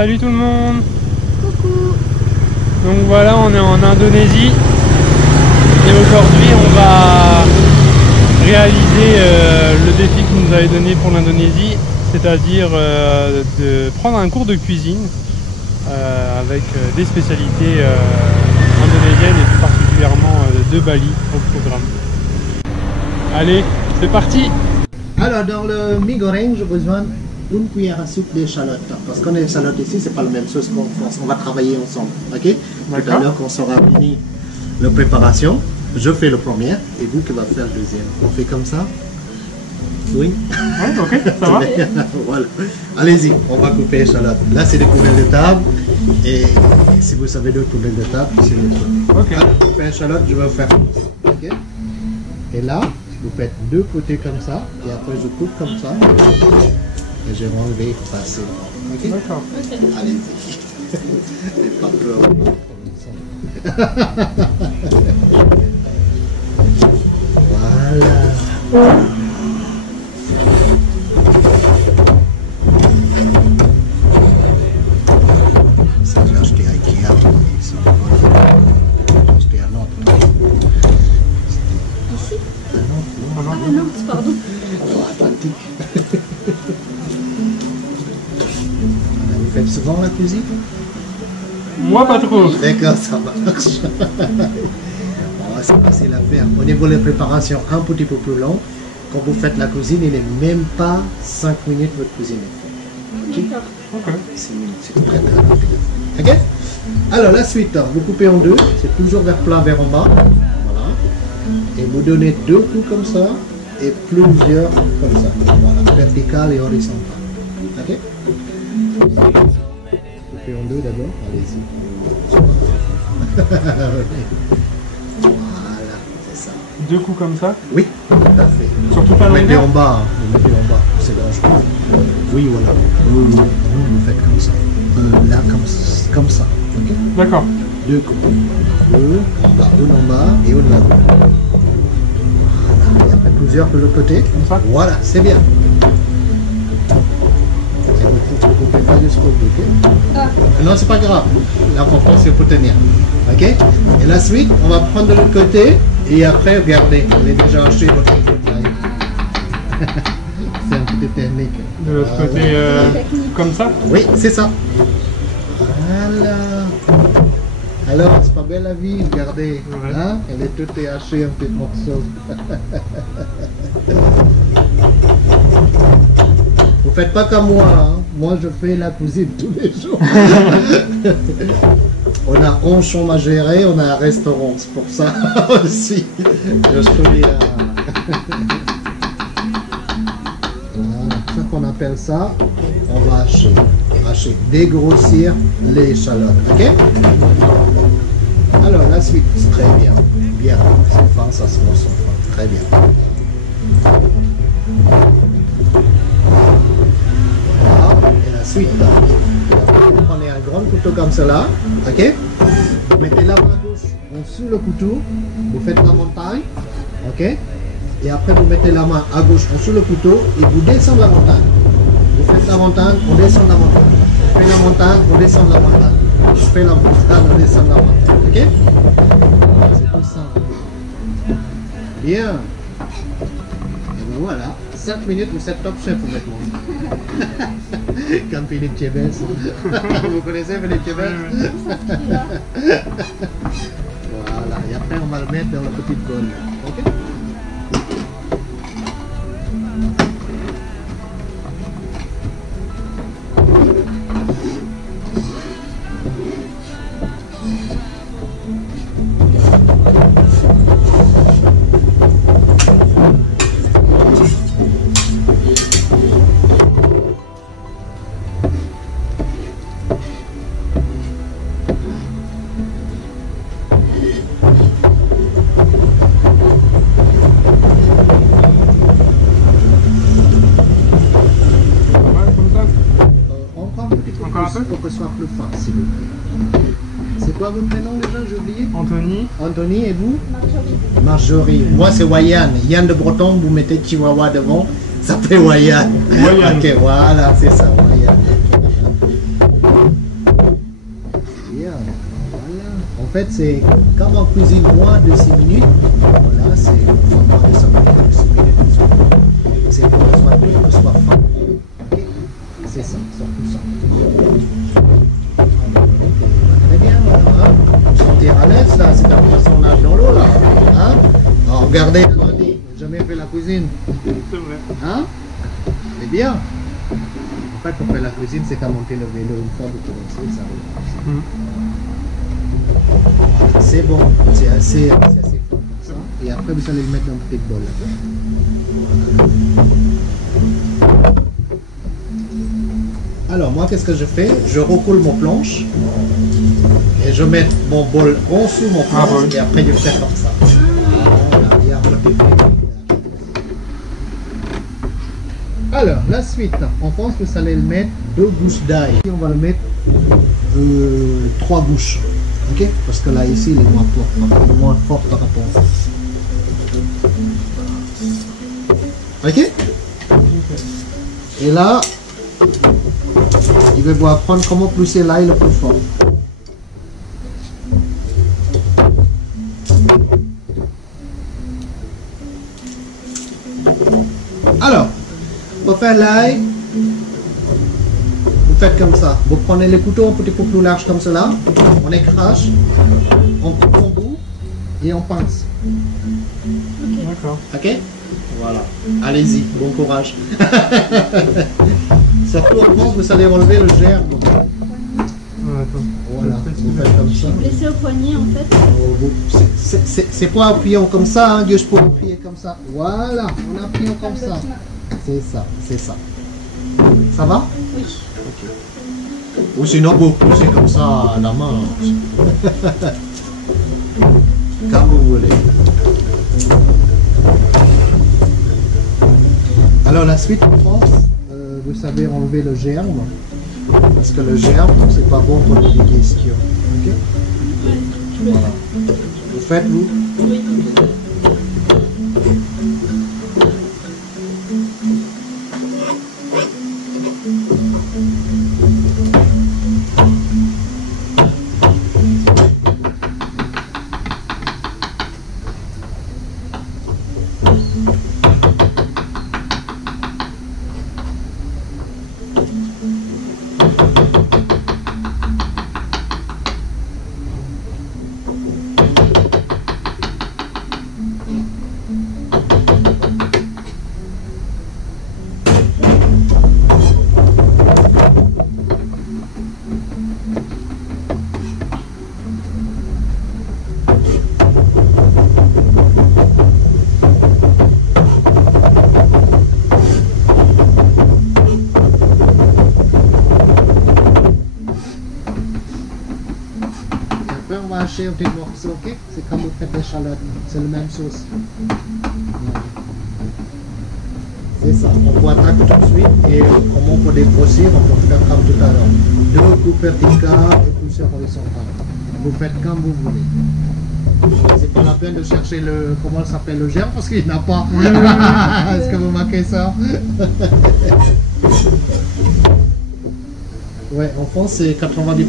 Salut tout le monde. Coucou. Donc voilà, on est en Indonésie et aujourd'hui on va réaliser le défi que vous nous avez donné pour l'Indonésie, c'est-à-dire de prendre un cours de cuisine avec des spécialités indonésiennes et plus particulièrement de Bali au programme. Allez, c'est parti. Alors dans le mi goreng, j'ai besoin d'une cuillère à soupe d'échalotes. Parce qu'on a l'échalote ici, c'est pas la même chose qu'en France. On va travailler ensemble, ok? Tout à l'heure, quand on sera fini la préparation, je fais le premier et vous qui va faire le deuxième. On fait comme ça? Oui? Ouais, ok, ça va. Voilà. Allez-y, on va couper l'échalote. Là, c'est des couvelles de table. Et si vous savez d'autres couvelles de table, c'est le truc. Ok. Alors, couper l'échalote, je vais faire comme ça. Ok? Et là, vous faites deux côtés comme ça. Et après, je coupe comme ça. Et j'ai enlevé facilement. Ok? D'accord. Allez-y. Et pas peur. Voilà. Ça, j'ai acheté à Ikea. J'ai acheté un autre. Ici? Un autre. Ah non, pardon. Atlantique. Vous faites souvent la cuisine? Moi pas trop. D'accord, ça marche. Bon, c'est facile à faire. Au niveau de la préparation, un petit peu plus long. Quand vous faites la cuisine, il n'est même pas 5 minutes votre cuisine est faite. D'accord. Ok. 6 minutes, c'est très très rapide. Ok? Alors la suite, vous coupez en deux, c'est toujours vers plat, vers en bas. Voilà. Et vous donnez deux coups comme ça et plusieurs comme ça. Voilà, vertical et horizontal. Ok? Coupez en deux d'abord, allez-y. Voilà, c'est ça. Deux coups comme ça. Oui, tout à fait. Surtout pas Vous mettez longueur. en bas, vous mettez en bas, c'est dangereux. Oui, voilà. Vous faites comme ça. Là, comme ça. Ok? D'accord. Deux coups. Deux, une en bas et une là-bas. Voilà. Et après plusieurs de l'autre côté. Comme ça. Voilà, c'est bien. Et vous ne coupez pas jusqu'au bout, ok? Ah. Non, c'est pas grave. L'important, c'est pour tenir. Ok? Et la suite, on va prendre de l'autre côté. Et après, regardez, on est déjà acheté votre taille. C'est un petit technique. De l'autre Voilà. côté, comme ça. Oui, c'est ça. Voilà. Alors, c'est pas belle la vie, regardez. Ouais. Hein? Elle est toute hachée, un petit morceau. Vous faites pas comme moi. Hein? Moi, je fais la cuisine tous les jours. On a 11 chambres à gérer, on a un restaurant. C'est pour ça aussi. Je suis... Voilà, c'est ça qu'on appelle ça. On va hacher, dégrossir les échalotes. Ok? Alors la suite, c'est très bien. Bien, c'est fin, ça se mange sans fin. Très bien. Voilà. Et la suite, vous prenez un grand couteau comme cela. Ok? Vous mettez la main gauche en dessous le couteau. Vous faites la montagne. Ok? Et après, vous mettez la main à gauche en dessous le couteau et vous descendez la montagne. Vous faites la montagne, on descend la montagne. On fait la montagne, on descend la montagne. On fait la montagne, on descend la montagne. Ok? C'est tout simple. Bien. Et ben voilà. 5 minutes, vous êtes top chef maintenant. Comme Philippe Chébès. Vous connaissez Philippe Chébès? Voilà. Et après, on va le mettre dans la petite bolle. Ok? Pour que ce soit plus fin, s'il vous plaît. C'est quoi votre prénom déjà? J'ai oublié. Anthony. Anthony, et vous? Marjorie. Marjorie. Moi, c'est Wayan. Yann de Breton, vous mettez Chihuahua devant, ça fait Wayan. Wayan. Ok, voilà, c'est ça, Wayan. fait, c'est comme en cuisine moins de 6 minutes. Voilà, c'est moins de 5 minutes, 6 minutes. C'est pour que ce soit cuit, que ce soit fin. Ok. C'est ça, surtout ça. Très bien, hein? Vous vous sentez à l'aise là, c'est un poissonnage dans l'eau là. Hein? Alors, regardez, Andy, jamais fait la cuisine. C'est vrai. Hein? C'est bien. En fait, on fait la cuisine, c'est qu'à monter le vélo une fois de commencer, ça roule. C'est bon, c'est assez fort comme ça. Et après, vous allez le mettre dans une petite bol. Alors, moi, qu'est-ce que je fais? Je recoule mon planche et je mets mon bol en dessous mon planche et après, je fais comme ça. Voilà, il y a un peu de technique. Alors, la suite, en France, vous allez le mettre 2 gousses d'ail. On va le mettre 3 gousses. Ok? Parce que là, ici, il est moins fort par rapport à ça. Ok? Et là, il va vous apprendre comment pousser l'ail le plus fort. Alors, pour faire l'ail, vous faites comme ça. Vous prenez le couteau un petit peu plus large comme cela, on écrase, on coupe en bout et on pince. D'accord. Ok? Voilà. Allez-y, bon courage. Surtout en France, vous allez relever le germe. Voilà, vous faites comme ça. Laissez au poignet en fait. C'est pas appuyant comme ça, hein, juste pour appuyer comme ça. Voilà, on appuie comme ça. C'est ça, c'est ça. Ça va? Oui. Ok. Ou sinon, vous poussez comme ça à la main. Comme vous voulez. Alors la suite en France, vous savez enlever le germe. Parce que le germe, c'est pas bon pour les digestions. Ok? Voilà. Vous faites, vous? Oui. Hacher un petit morceau, ok? C'est comme vous faites l'échalote, c'est la même sauce. C'est ça, on voit attaquer tout de suite et comment on peut défausser, on peut faire comme tout à l'heure. 2 coupes verticales et poussées horizontales. Vous faites comme vous voulez. C'est pas la peine de chercher le, comment ça s'appelle, le germe parce qu'il n'a pas. Est-ce que vous marquez ça? Ouais, en France, c'est 90%,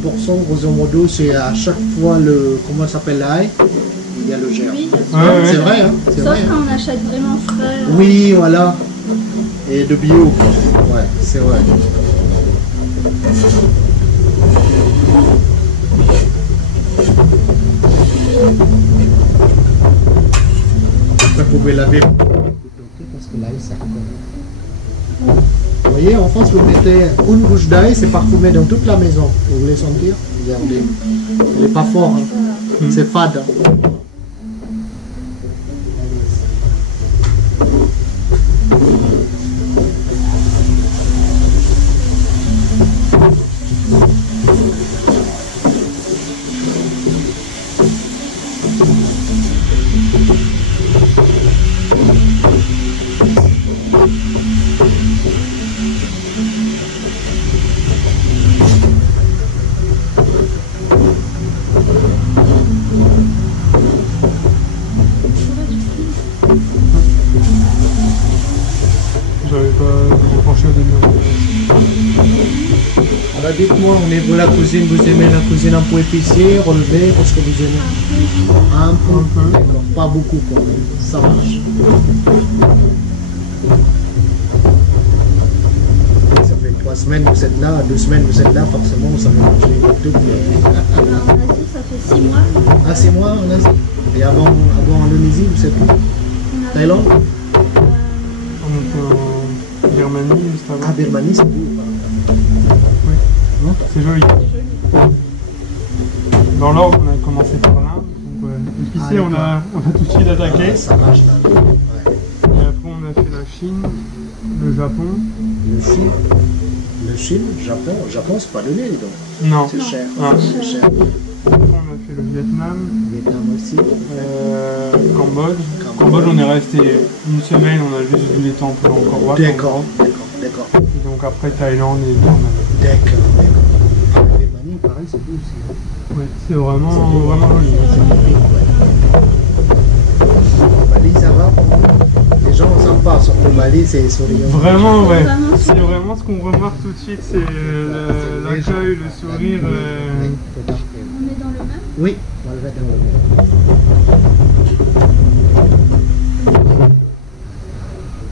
grosso modo, c'est à chaque fois le, comment ça s'appelle, l'ail, il y a le germe. Oui, C'est vrai, hein? C'est sauf vrai, quand hein? on achète vraiment frais. Oui, voilà. Et de bio. Ouais, c'est vrai. Après, vous pouvez laver parce que l'ail, ça colle. Vous voyez, en France, vous mettez une gousse d'ail, c'est parfumé dans toute la maison. Vous voulez sentir? Regardez. Elle n'est pas forte, hein? C'est fade. J'avais pas compris au début. Alors dites-moi au niveau de la cuisine, vous aimez la cuisine un peu épicée, relevée, qu'est-ce que vous aimez? Un peu. D'accord, pas beaucoup quoi, ça marche. Ça fait 3 semaines vous êtes là, 2 semaines vous êtes là, forcément ça va manger tout. En Asie, ça fait 6 mois. Ah, 6 mois en Asie. Et avant en Indonésie, vous êtes où? Thaïlande? On était en Birmanie juste avant. Ah, Birmanie, c'est où? Oui. Non, c'est joli. Dans l'ordre, on a commencé par l'Inde. Donc, épicé, on a tout de suite attaqué. Ah, ça marche là. Ouais. Et après, on a fait la Chine, le Japon. Le Chine, Japon, c'est pas donné, donc. Non. C'est cher. Ah. C'est cher. Après, on a fait le Vietnam, Vietnam aussi. Cambodge. Cambodge, on est resté une semaine, on a juste vu les temples encore voir. D'accord. Et donc après, Thaïlande et Birmanie. D'accord. Birmanie, pareil, c'est beau aussi. Oui, c'est vraiment joli. Bali, ça va pour vous? Les gens ne savent pas, sur le Bali, c'est souriant. Vraiment, ouais. Vraiment C'est vraiment ce qu'on remarque tout de suite, c'est l'accueil, le sourire. Oui, tout à fait. On est dans le même. Oui, on va le mettre dans le même.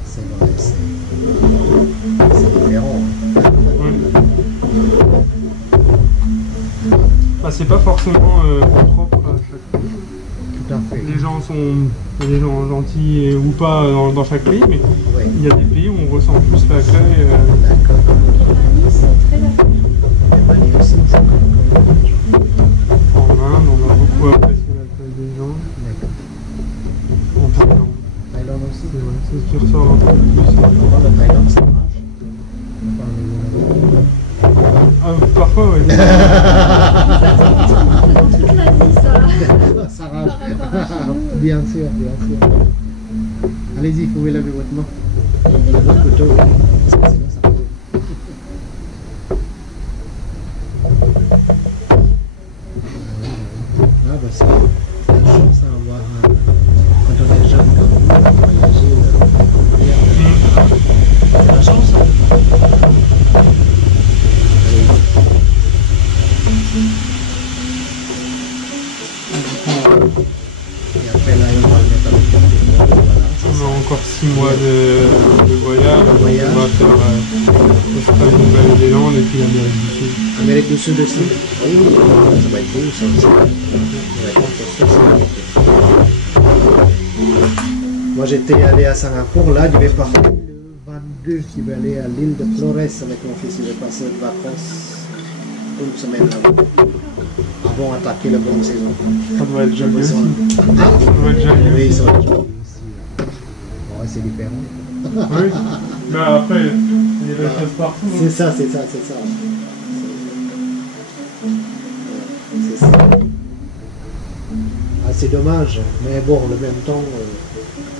C'est vrai, c'est différent. Ouais. Bah, c'est pas forcément propre à chaque pays. Tout à fait. Les gens sont des gens gentils ou pas dans chaque pays, mais Oui, il y a des pays où on ressent plus l'accueil. d'accord. Birmanie, c'est très accueillant. Le Bali aussi, c'est comme En Inde, on a beaucoup apprécié l'accueil des gens. d'accord. En Thaïlande, Thaïlande aussi. c'est vrai, c'est ce qui ressort un peu plus. La Thaïlande, ça marche. Ah, parfois, oui. Ça se ressent un peu dans toute l'Asie, ça. Ça rage. Par rapport à chez nous. Bien sûr, bien sûr. Allez-y, vous pouvez laver votre main. Les Votre photos. couteau, oui. Parce que sinon, ça peut. Ah, bah, c'est la chance à avoir. Quand on est jeune comme vous, à voyager. C'est la chance, hein. Et après, là, on va le mettre avec le téléphone. Voilà, c'est On ça. a encore 6 mois de voyage. Voyage. On va faire l'Australie, Nouvelle-Zélande et puis l'Amérique du Sud. Amérique du Sud aussi. Oui, oui, ça va être beau, ça aussi. Ça va être intéressant, ça. Moi, j'étais allé à Singapour, là, je vais partir le 22, je vais aller à l'île de Flores avec mon fils, je vais passer de vacances une semaine là-bas. Avant d'attaquer la bonne saison. Ça doit être joli aussi. Ah, Ça doit être joli. oui, ça va être joli aussi. Ouais, c'est différent. Oui. Mais après, il y a des belles choses partout. hein. C'est ça, c'est ça, c'est ça. C'est ça. Ah, c'est dommage, mais bon, en même temps,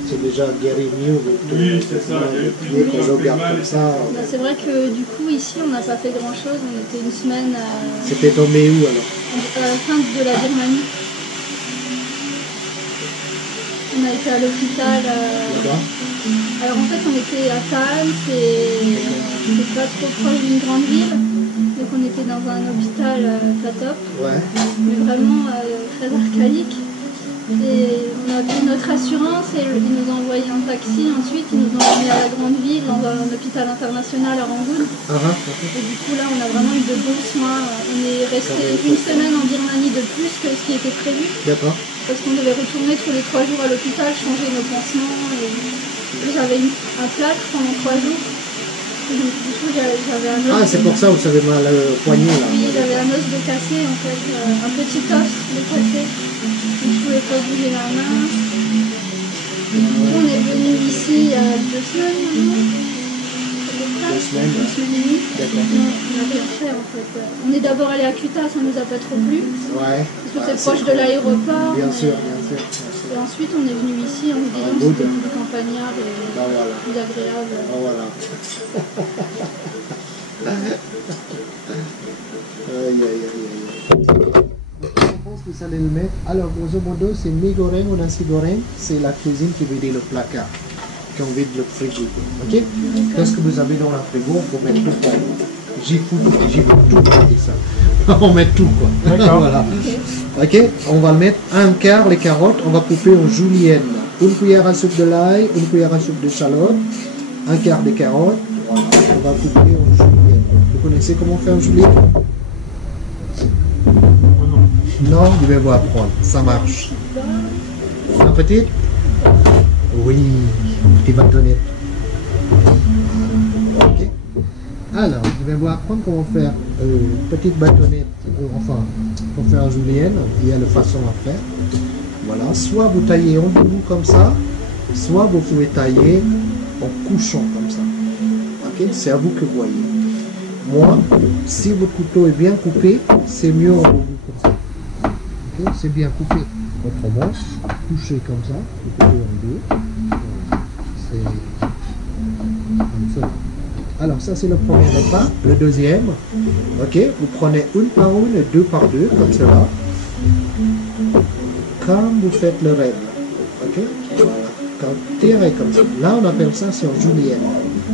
c'est déjà guéri mieux. Oui, c'est ça, il y a eu plus de Quand je regarde mal, comme ça, Bah, c'est vrai que du coup, ici, on n'a pas fait grand chose. On était une semaine c'était tombé où alors? à la fin de la Birmanie. On a été à l'hôpital. Là-bas? Alors en fait, on était à Cannes, c'est pas trop proche d'une grande ville. Donc on était dans un hôpital pas top, Ouais. mais vraiment très archaïque. Et on a pris notre assurance et ils nous ont envoyé en taxi. Ensuite, ils nous ont emmenés à la grande ville, dans un hôpital international à Rangoon. Ah, ah, Et du coup, là, on a vraiment eu de bons soins. On est resté une semaine en Birmanie de plus que ce qui était prévu. d'accord. Parce qu'on devait retourner tous les 3 jours à l'hôpital, changer nos pansements. Et j'avais un plâtre pendant 3 jours. Et donc, du coup, j'avais un Ah, os. c'est pour ça que vous avez mal au poignet là. Oui, j'avais un os de cassé en fait, un petit os de cassé. Donc, je pouvais pas bouger la main. Et du coup, on est venu ici il y a 2 semaines maintenant. À peu près. 2 semaines, Une semaine et demie. D'accord. Non, on n'a rien fait en fait. On est d'abord allé à Kuta, ça nous a pas trop plu. Ouais. Parce que Ouais, c'est proche de l'aéroport. Bien mais- sûr, bien sûr. Et ensuite, on est venu ici en se disant que Good. c'était plus campagnard et Ah, voilà. plus agréable. Ah, voilà. Aïe, aïe, aïe, aïe. Je pense que ça allait le mettre. Alors, grosso modo, c'est mi goreng ou nasi goreng. C'est la cuisine qui veut dire le placard. Qu'on vide le frigo. Ok? Qu'est-ce que vous avez dans la frigo? Vous mettez tout dedans. j'y fous tout et ça. On met tout quoi. D'accord. Voilà. Ok, on va mettre un quart les carottes, on va couper en julienne. Une cuillère à soupe de l'ail, une cuillère à soupe de shallot, un quart de carottes, voilà, on va couper en julienne. Vous connaissez comment faire en julienne? Non, je vais vous apprendre, ça marche. Un petit? Oui, petit bâtonnet. Ok. Alors, je vais vous apprendre comment faire petite bâtonnette, enfin, pour faire un julienne, il y a la façon à faire. Voilà, soit vous taillez en bout comme ça, soit vous pouvez tailler en couchant comme ça. Ok, c'est à vous que vous voyez. Moi, si votre couteau est bien coupé, c'est mieux en bout comme ça. Ok, c'est bien coupé. Autrement, coucher comme ça, vous coupez en deux. Voilà. C'est comme ça. Alors ça c'est le premier repas. Le deuxième, ok, vous prenez une par une et deux par deux, comme cela. Comme vous faites le règle. Ok, voilà. Quand tirez comme ça. Là on appelle ça c'est en julienne.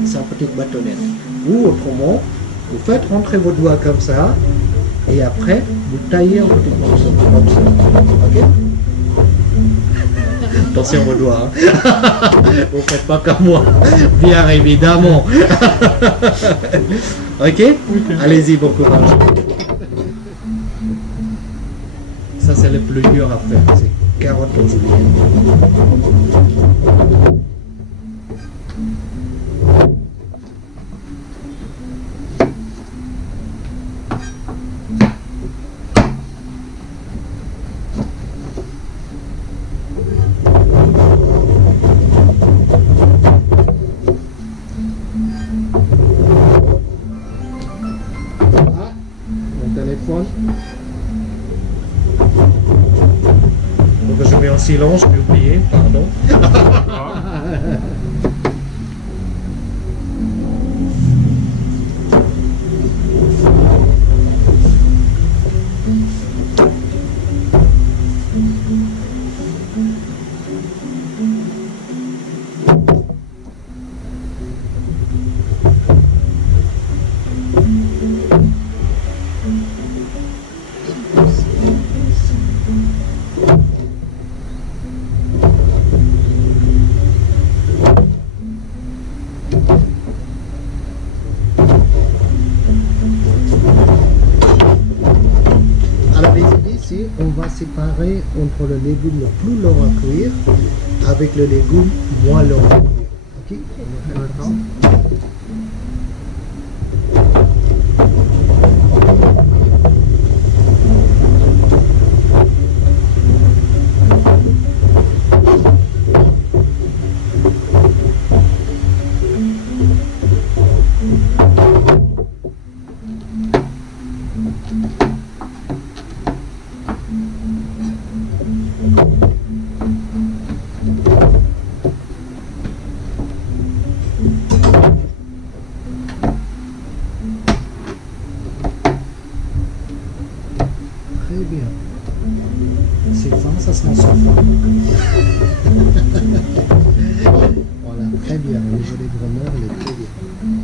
C'est une petite bâtonnette. Ou autrement, vous faites rentrer vos doigts comme ça. Et après, vous taillez en petit morceau. Comme ça. Ok. Attention vos doigts. Hein. Vous faites pas comme moi. Bien évidemment. Ok, allez-y, bon courage. Ça c'est le plus dur à faire. C'est carottes en julienne. Donc je mets en silence, j'ai oublié, pardon. On va séparer entre le légume le plus long à cuire avec le légume moins long à cuire. Ok, on va faire ça. Très bien. C'est fin, ça se mange fin. Voilà, très bien. Le jeu des greneurs, il est très bien.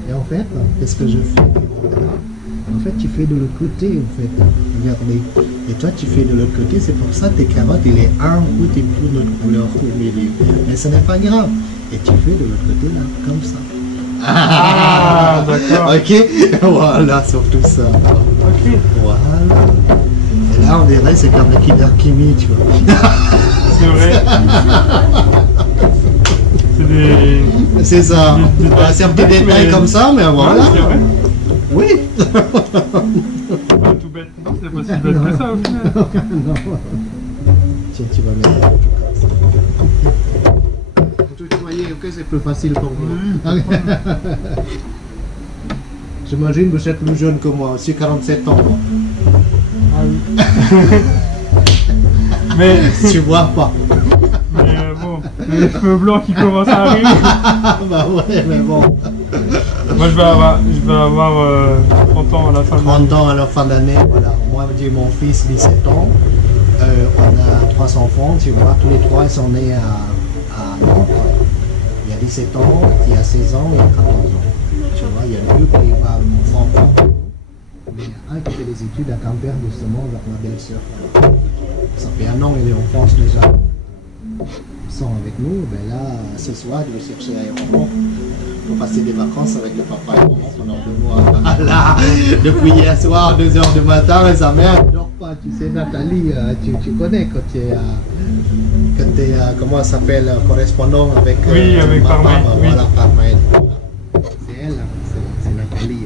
Et en fait, qu'est-ce que je fais? En fait, tu fais de l'autre côté, en fait. Regardez. Et toi, tu fais de l'autre côté, c'est pour ça que tes carottes, il est un goût et plus notre couleur au milieu. Mais ce n'est pas grave. Et tu fais de l'autre côté, là, comme ça. Ah, d'accord. Ok, voilà, surtout ça. Ok. Voilà. Et là, on dirait c'est comme le Kinder Kimi, tu vois. C'est vrai. C'est des... C'est ça. C'est un petit détail comme ça, mais voilà. C'est vrai. Oui. Pas tout bête. Non, c'est pas si bête que ça au final. Non. Tiens, tu vas mettre un truc comme ça. Vous voyez, ok, c'est plus facile pour vous. J'imagine que vous êtes plus jeune que moi, aussi 47 ans. Ah oui. Mais... Tu vois pas. Mais bon, les cheveux blancs qui commencent à arriver. Bah ouais, mais bon. Moi je vais avoir 30 ans à la fin de l'année. 30 ans à la fin d'année, voilà. Moi, j'ai mon fils 17 ans. On a 3 enfants, tu vois. Tous les 3 ils sont nés à Nantes. Il y a 17 ans, il y a 16 ans et il y a 14 ans. Tu vois, il y a 2 qui vont enfants. Mais un qui fait des études à Quimper, justement, vers ma belle-sœur. Ça fait un an, il est en France déjà. Ils sont avec nous. Ben là, ce soir, je vais chercher l'aéroport pour passer des vacances avec le papa et maman pendant 2 mois. Voilà. Depuis hier soir, 2 h du matin, et sa mère ne dort pas. Tu sais, Nathalie, tu connais quand tu es, comment elle s'appelle, correspondant avec, Oui, avec papa, Parmaël, oui. Voilà, Parmaël. C'est elle, c'est Nathalie.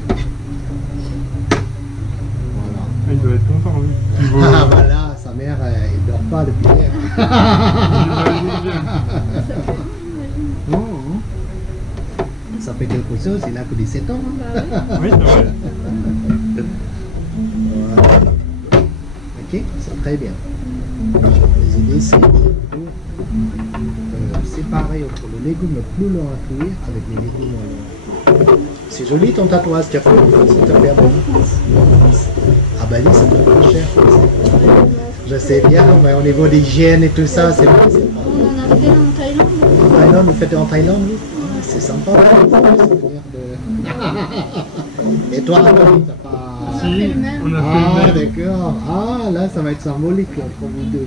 Voilà. Il doit être content, lui. Il vaut- Ah voilà, sa mère, elle ne dort pas depuis hier. Non, non. Ça fait quelque chose, il a que 17 ans. Hein. Bah oui. Oui, c'est vrai. Voilà. Ok, c'est très bien. Les idées, c'est séparer entre le légume plus long à cuire avec les légumes longs. C'est joli ton tatouage, tu as fait à Bali. À Bali, ça coûte plus cher. Je sais bien, mais au niveau d'hygiène et tout ça, c'est bon. On en a fait en Thaïlande. En Thaïlande, vous faites en Thaïlande, oui. Ah, c'est sympa. Et toi, Anthony, t'as pas... Si, fait le même. on a fait Ah, le même. d'accord. Ah, là, ça va être symbolique là, entre vous deux.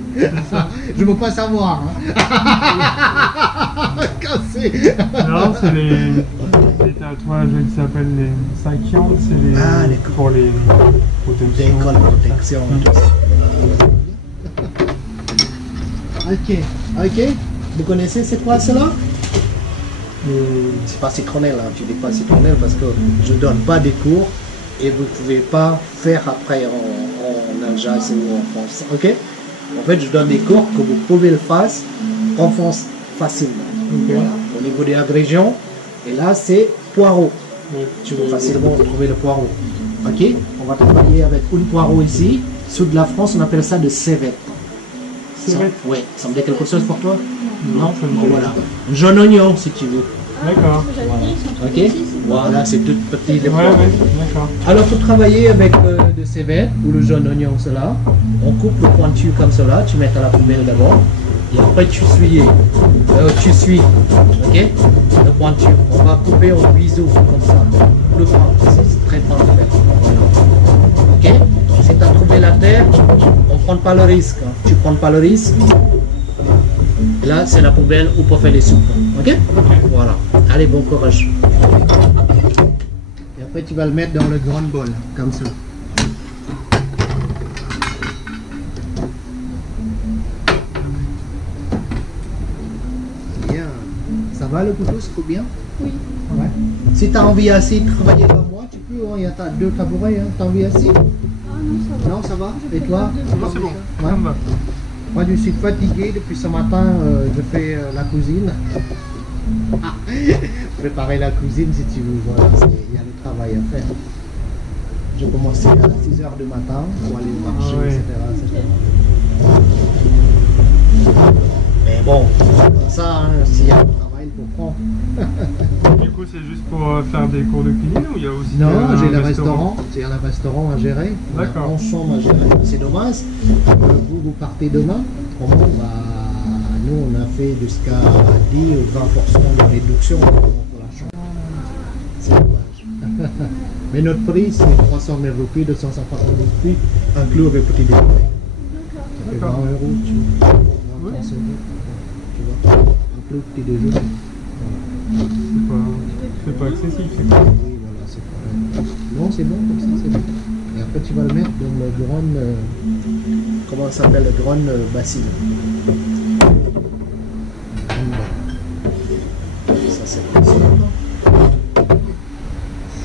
Je veux pas savoir. Hein. Cassé. Non, c'est les tatouages qui s'appellent les sakians, c'est les Ah, d'accord. pour les Des protections. écoles de protection et tout ça. Ok, ok. Vous connaissez c'est quoi cela? C'est pas citronnelle, hein. Tu dis pas citronnelle parce que je donne pas des cours et vous pouvez pas faire après en Alsace ou en France. Ok? En fait, je donne des cours que vous pouvez le faire en France facilement. Voilà. Au niveau des agrégations, et là c'est poireau. Tu peux facilement trouver le poireau. Ok? On va travailler avec une poireau ici. Sud de la France, on appelle ça de cévette. Cévette? Oui, ça me dit quelque chose pour toi? Non, ça me dit bon, rien. voilà. Un jaune oignon si tu veux. D'accord. Ok? Voilà, c'est tout petit. Ouais, ouais, d'accord. Alors pour travailler avec de cévette ou le jaune oignon, cela, on coupe le pointu comme cela, tu mets à la poubelle d'abord, et après tu suis, ok? Le pointu. On va couper en biseau comme ça. Le fin, c'est très fin de faire. Ok? Si tu as trouvé la terre, on ne prend pas le risque. Hein. Tu ne prends pas le risque. Là, c'est la poubelle où pour faire les soupes. Ok? Voilà. Allez, bon courage. Et après, tu vas le mettre dans le grand bol, comme ça. Bien. Ça va le couteau, c'est bien? Oui. Ouais. Si tu as envie assis de travailler comme moi, tu peux. Hein. Il y a 2 tabourets. Hein. Tu as envie assis? Ah non, ça va. Non, ça va? Je Et toi? préfère Non, c'est bon. Ouais. Ça me va. Moi, je suis fatigué depuis ce matin. Je fais la cuisine. Préparer la cuisine, si tu veux. Voilà, il y a le travail à faire. Je commençais à 6 h du matin pour aller au marché, Ah ouais. etc. Mais bon, comme ça, hein, s'il y a du travail, il faut prendre. Du coup, c'est juste pour faire des cours de cuisine ou il y a aussi Non, un j'ai le restaurant. J'ai un restaurant à gérer. D'accord. On a 11 chambres à gérer. C'est dommage. Vous partez demain. Comment nous, on a fait jusqu'à 10 ou 20% de réduction pour la chambre. C'est dommage. Mais notre prix, c'est 300 000 roupies, 250 000 roupies, inclus le petit déjeuner. Ça fait 20 D'accord. euros, tu vois. 20 Oui. 30 euros. Tu vois. Inclus le petit déjeuner. Voilà. C'est pas accessible, c'est quoi? Oui, voilà, c'est pas... Non, c'est bon comme ça, c'est bon. Et après, tu vas le mettre dans le grand... comment ça s'appelle? Le grand bassine. Ça, c'est pas ça.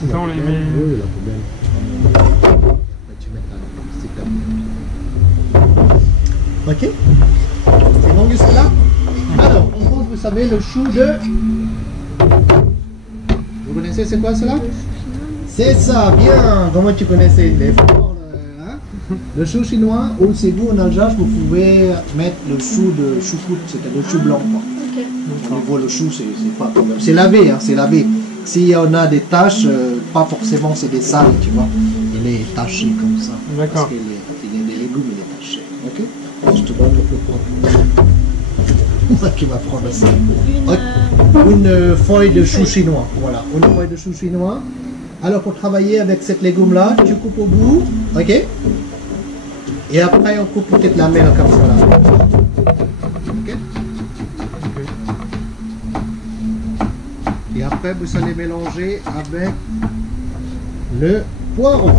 Ça, on les met. Oui, la poubelle. Après, tu mets ta petite table. Ok? C'est bon jusque-là? Alors, on pose, vous savez, le chou de... Vous connaissez c'est quoi cela? C'est ça, bien. Comment tu connaissais les forts, hein? Le chou chinois, ou c'est vous en Alsace, vous pouvez mettre le chou de choucroute, c'est le chou blanc. Quoi. Ok. En gros, le chou, c'est pas quand même. C'est lavé, hein, c'est lavé. S'il y en a des taches, pas forcément c'est des sales, tu vois. Il est taché comme ça. D'accord. Parce qu'il est des légumes, il est taché. Ok? Je te donne le plus propre. C'est ça qui va prendre ça. Une, Une feuille de chou chinois. Voilà, une feuille de chou chinois. Alors pour travailler avec cette légume là, tu coupes au bout, ok? Et après on coupe peut-être la mêle comme ça là. Ok? Et après vous allez mélanger avec le poireau.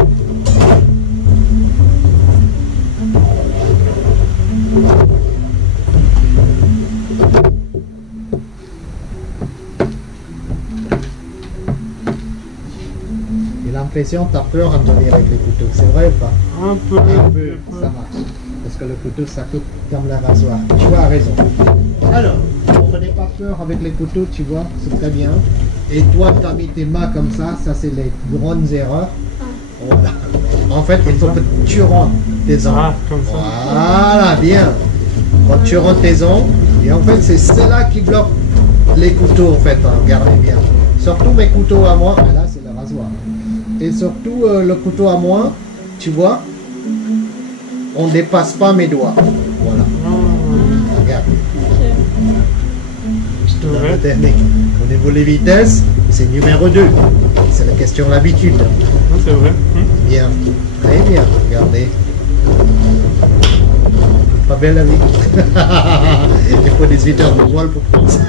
J'ai l'impression que tu as peur à venir avec les couteaux, c'est vrai ou pas? Un peu. Un peu, ça marche. Parce que le couteau, ça coupe comme la rasoir. Tu as raison. Alors, on n'est pas peur avec les couteaux, tu vois, c'est très bien. Et toi, tu as mis tes mains comme ça c'est les grandes erreurs. Voilà. En fait, il faut que tu rentres tes ongles. Ah, comme ça. Voilà, bien. Quand tu rentres tes ongles, et en fait, c'est cela qui bloque les couteaux, en fait. Hein, regardez bien. Surtout mes couteaux à moi, là, c'est le rasoir. Et surtout, le couteau à moi, tu vois, on ne dépasse pas mes doigts. Voilà. Regarde. Je te donne la technique. Au niveau des vitesses, c'est numéro 2. C'est la question d'habitude. C'est vrai. Bien. Très bien. Regardez. Pas belle la vie. Il faut 18 heures de voile pour prendre ça.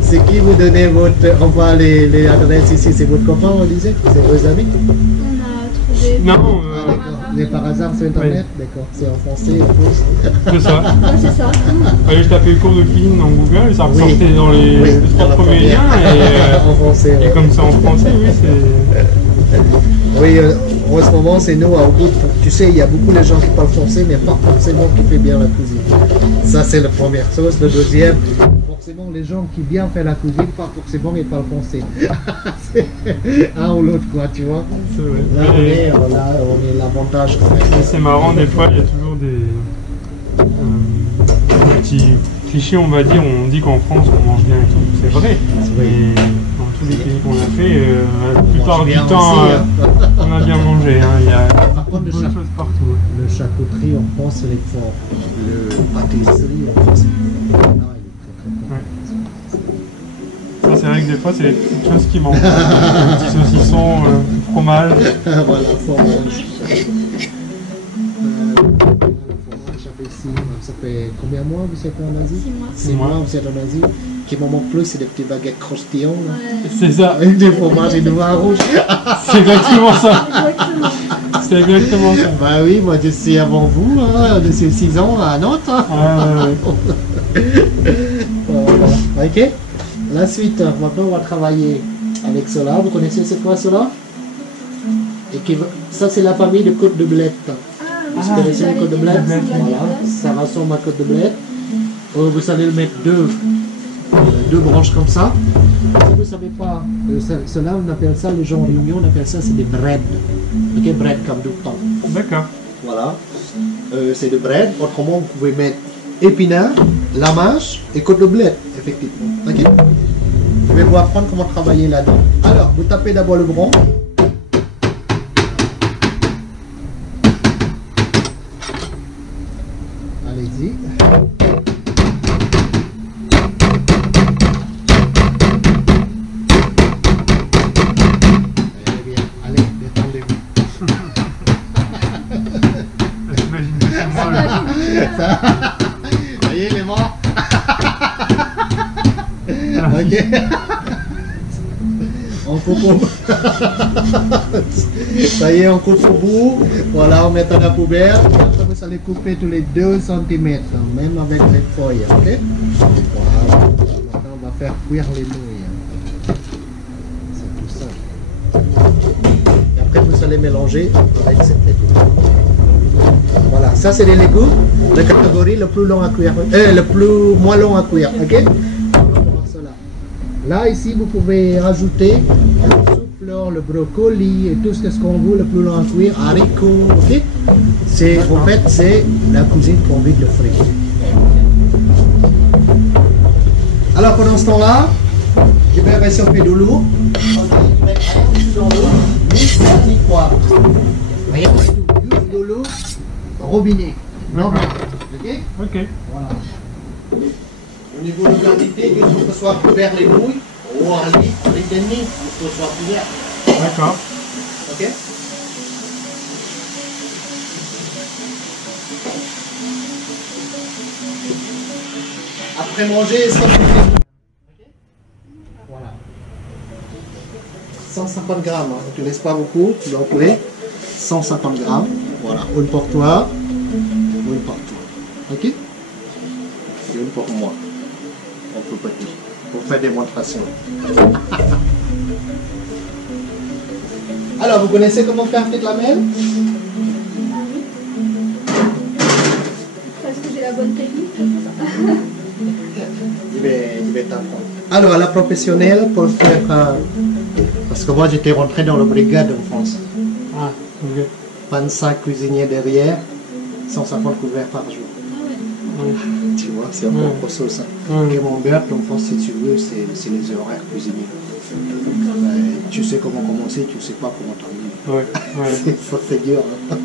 C'est qui vous donnez votre... Enfin, les adresses ici, c'est votre copain, on disait? C'est vos amis? On a trouvé. Non, D'accord. Mais par hasard sur internet? Oui. D'accord. C'est en français, en plus. c'est ça. Ouais, c'est ça. Fallait que je tapais le cours de cuisine dans Google et ça Oui. ressortait dans les Oui, trois dans la premiers première. liens. En français, Et ouais. comme ça en français, oui, c'est. Oui, en ce moment, c'est nous, au bout de... Tu sais, il y a beaucoup de gens qui parlent français, mais pas forcément qui font bien la cuisine. Ça, c'est la première chose. Le deuxième, forcément, les gens qui bien font la cuisine, pas forcément, ils parlent français. C'est un ou l'autre, quoi, tu vois. C'est vrai. Là, Et- on est l'avantage. Et c'est marrant, des fois, il y a toujours des petits clichés, on va dire. On dit qu'en France, on mange bien et tout. C'est vrai. Oui. Mais dans tous les pays qu'on a fait, la plupart mange du bien temps, aussi, hein. on a bien mangé. Hein. Il y a Par contre, beaucoup de le bonnes chac- choses partout. Le charcuterie en France, il est fort. Le pâtisserie en France, il est très, très fort. Ça, c'est vrai que des fois, c'est les petites choses qui manquent. Petits saucissons, fromage. Voilà, fromage. Le fromage avec ici, ça fait combien de mois vous êtes en Asie? 6 mois. 6 mois vous êtes en Asie. Ce qui me manque plus, c'est des petits baguettes croustillantes. Là. Ouais. C'est ça. Avec des fromages et du vin rouge. C'est exactement ça. Exactement. C'est exactement ça. Bah oui, moi je suis avant vous, hein, de ces 6 ans à Nantes. Hein. Ouais. Voilà. Ok. La suite, maintenant on va travailler avec cela. Vous connaissez c'est quoi cela? Et ça c'est la famille de côte de blette. Vous connaissez la côte de blette? Voilà, ça ressemble à côte de blette. Vous allez le mettre deux branches comme ça. Si vous ne savez pas, cela on appelle ça, les gens en réunion, on appelle ça c'est des bread. Ok, bread comme du thon. D'accord. Voilà. C'est de bread. Autrement, vous pouvez mettre épinards, la mâche et côte de blette, effectivement. Ok. Je vais vous apprendre comment travailler là-dedans. Alors, vous tapez d'abord le bronc. Allez-y. Eh bien, allez, détendez-vous. J'imagine que c'est moi. Là. Ça y est, il est mort. Ok. On coupe au bout. Ça y est, on coupe au bout. Voilà, on met dans la poubelle. Après, vous allez couper tous les 2 cm, même avec les feuilles. Ok. Voilà. Maintenant, on va faire cuire les nouilles. C'est tout ça. Et après, vous allez mélanger avec cette légume. Voilà, ça c'est les légumes de catégorie le plus long à cuire, le plus moins long à cuire, ok? Cela. Là ici vous pouvez rajouter le chou-fleur, le brocoli et tout ce qu'on veut le plus long à cuire, haricots, ok? C'est en fait c'est la cuisine qu'on vit de frites. Alors pendant ce temps-là, je vais réchauffer de l'eau. Je vais mettre dans l'eau, ni poivre. Rien du tout, juste de l'eau. Robinet. Normal. Ok? Ok. Voilà. Au niveau de quantité, il faut que ce soit couvert les nouilles. ou 1 litre, 1 litre et demi, il faut soit couvert. D'accord. Ok? Après manger, ça vous voilà. 150 grammes, hein. Tu ne laisses pas beaucoup, tu dois poulet. 150 grammes, voilà. Une pour toi, une pour toi. Ok? Et une pour moi. Un peu petit. Pour faire démonstration. Alors, vous connaissez comment faire petite lamelle? Parce que j'ai la bonne technique, c'est ça. Je vais t'apprendre. Alors, la professionnelle pour faire. Parce que moi, j'étais rentré dans la brigade en France. Ah, ok. 25 cuisiniers derrière, 150 couverts par jour. Ouais. Tu vois, c'est un peu trop ça. Ouais. Et mon beurre, en France, si tu veux, c'est les horaires cuisiniers. Tu sais comment commencer, tu ne sais pas comment terminer. Ouais, ouais. C'est dur. Hein.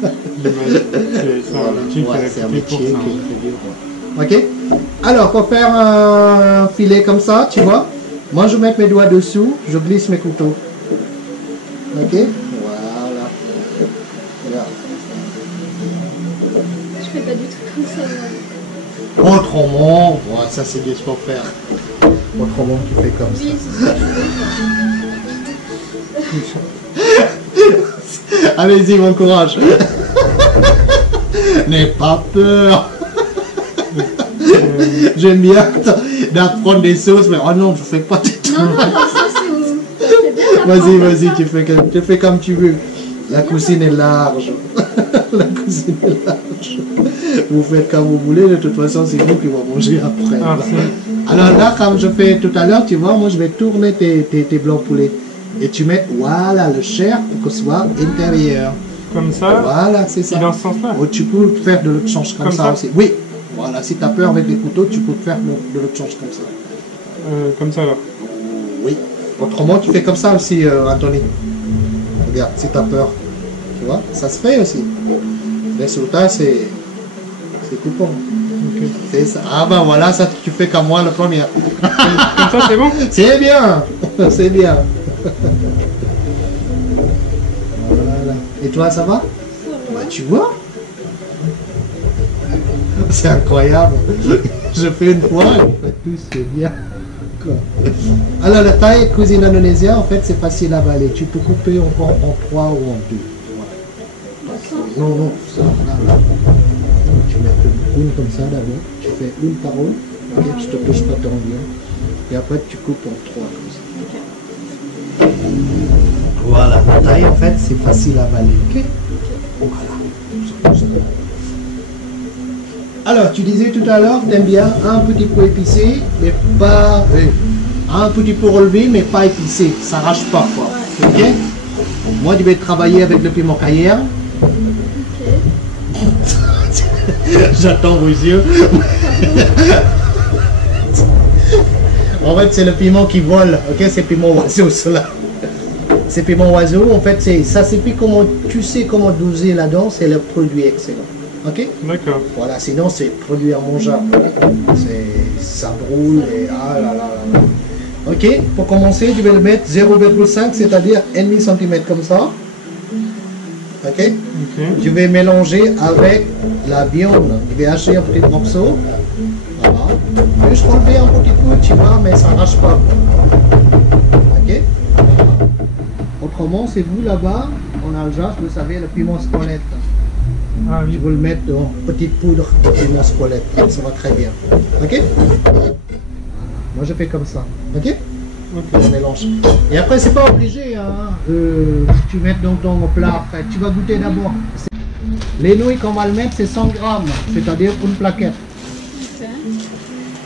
C'est un métier qui est très dur. Ok? Alors, pour faire un filet comme ça, tu vois, moi je mets mes doigts dessous, je glisse mes couteaux. Ok? Voilà. Regarde. Je fais pas du tout comme ça, moi. Autrement, ouais, ça c'est bien pour faire. Autrement, tu fais comme Oui, ça. c'est ce que je fais. Allez-y, mon courage. N'aie pas peur. J'aime bien d'apprendre des sauces, mais oh non, je fais pas du tout. Non, non, ça c'est où? C'est bien Vas-y, d'apprendre vas-y, comme ça. tu fais comme tu veux. La cuisine est large. La cuisine est large. Vous faites comme vous voulez, de toute façon, c'est vous qui va manger après. Ah, Alors là, comme je fais tout à l'heure, tu vois, moi je vais tourner tes blancs poulets. Et tu mets, voilà, le chair pour que ce soit intérieur. comme ça. Voilà, c'est ça. Et dans ce sens-là. Ou tu peux faire de l'autre change comme ça ça aussi. Oui, voilà, si tu as peur avec les couteaux, tu peux faire de l'autre change comme ça. Comme ça alors. Oui. Autrement, tu fais comme ça aussi, Anthony. Regarde, si tu as peur. Tu vois, ça se fait aussi. Le résultat, c'est coupon. Okay. C'est ça. Ah ben voilà, ça tu fais comme moi le premier. Comme ça c'est bon? C'est bien. C'est bien. Voilà. Et toi, ça va? Bah, tu vois? C'est incroyable. Je fais une fois, je fais tout, c'est bien. Alors, la taille cuisine indonésienne, en fait, c'est facile à avaler. Tu peux couper encore en 3 ou en 2. Voilà. Non, non, ça, là. Tu mets une comme ça d'abord. Tu fais une parole. Okay, tu te touches pas ton bien. Et après, tu coupes en 3 comme ça. Voilà. La taille, en fait, c'est facile à avaler. Ok? Voilà. Alors, tu disais tout à l'heure, tu aimes bien un petit peu épicé, mais pas... un petit peu relevé, mais pas épicé. Ça arrache pas, quoi. Ok? Moi, je vais travailler avec le piment Cayenne. J'attends vos yeux. En fait, c'est le piment qui vole. Ok? C'est piment oiseau, cela. C'est piment oiseau. En fait, ça suffit comment... Tu sais comment doser là-dedans, c'est le produit excellent. Ok? D'accord. Voilà, sinon c'est produit à mangeable. Ça brûle et ah là là là. Ok, pour commencer, je vais le mettre 0,5, c'est-à-dire 1,5 cm comme ça. Ok? Je vais mélanger avec la viande. Je vais hacher un petit morceau. Voilà. Juste enlever un petit peu, tu vois, mais ça n'arrache pas. Ok? Voilà. Autrement, c'est vous là-bas, en Alsace, vous savez, le piment Spolette. Ah oui. Je vais le mettre en petite poudre de piment Spolette. Ça va très bien. Ok? Moi je fais comme ça. Ok? On mélange. Et après c'est pas obligé. Hein, tu mets dans ton plat. Après, tu vas goûter d'abord. Les nouilles qu'on va le mettre c'est 100 grammes. C'est-à-dire une plaquette.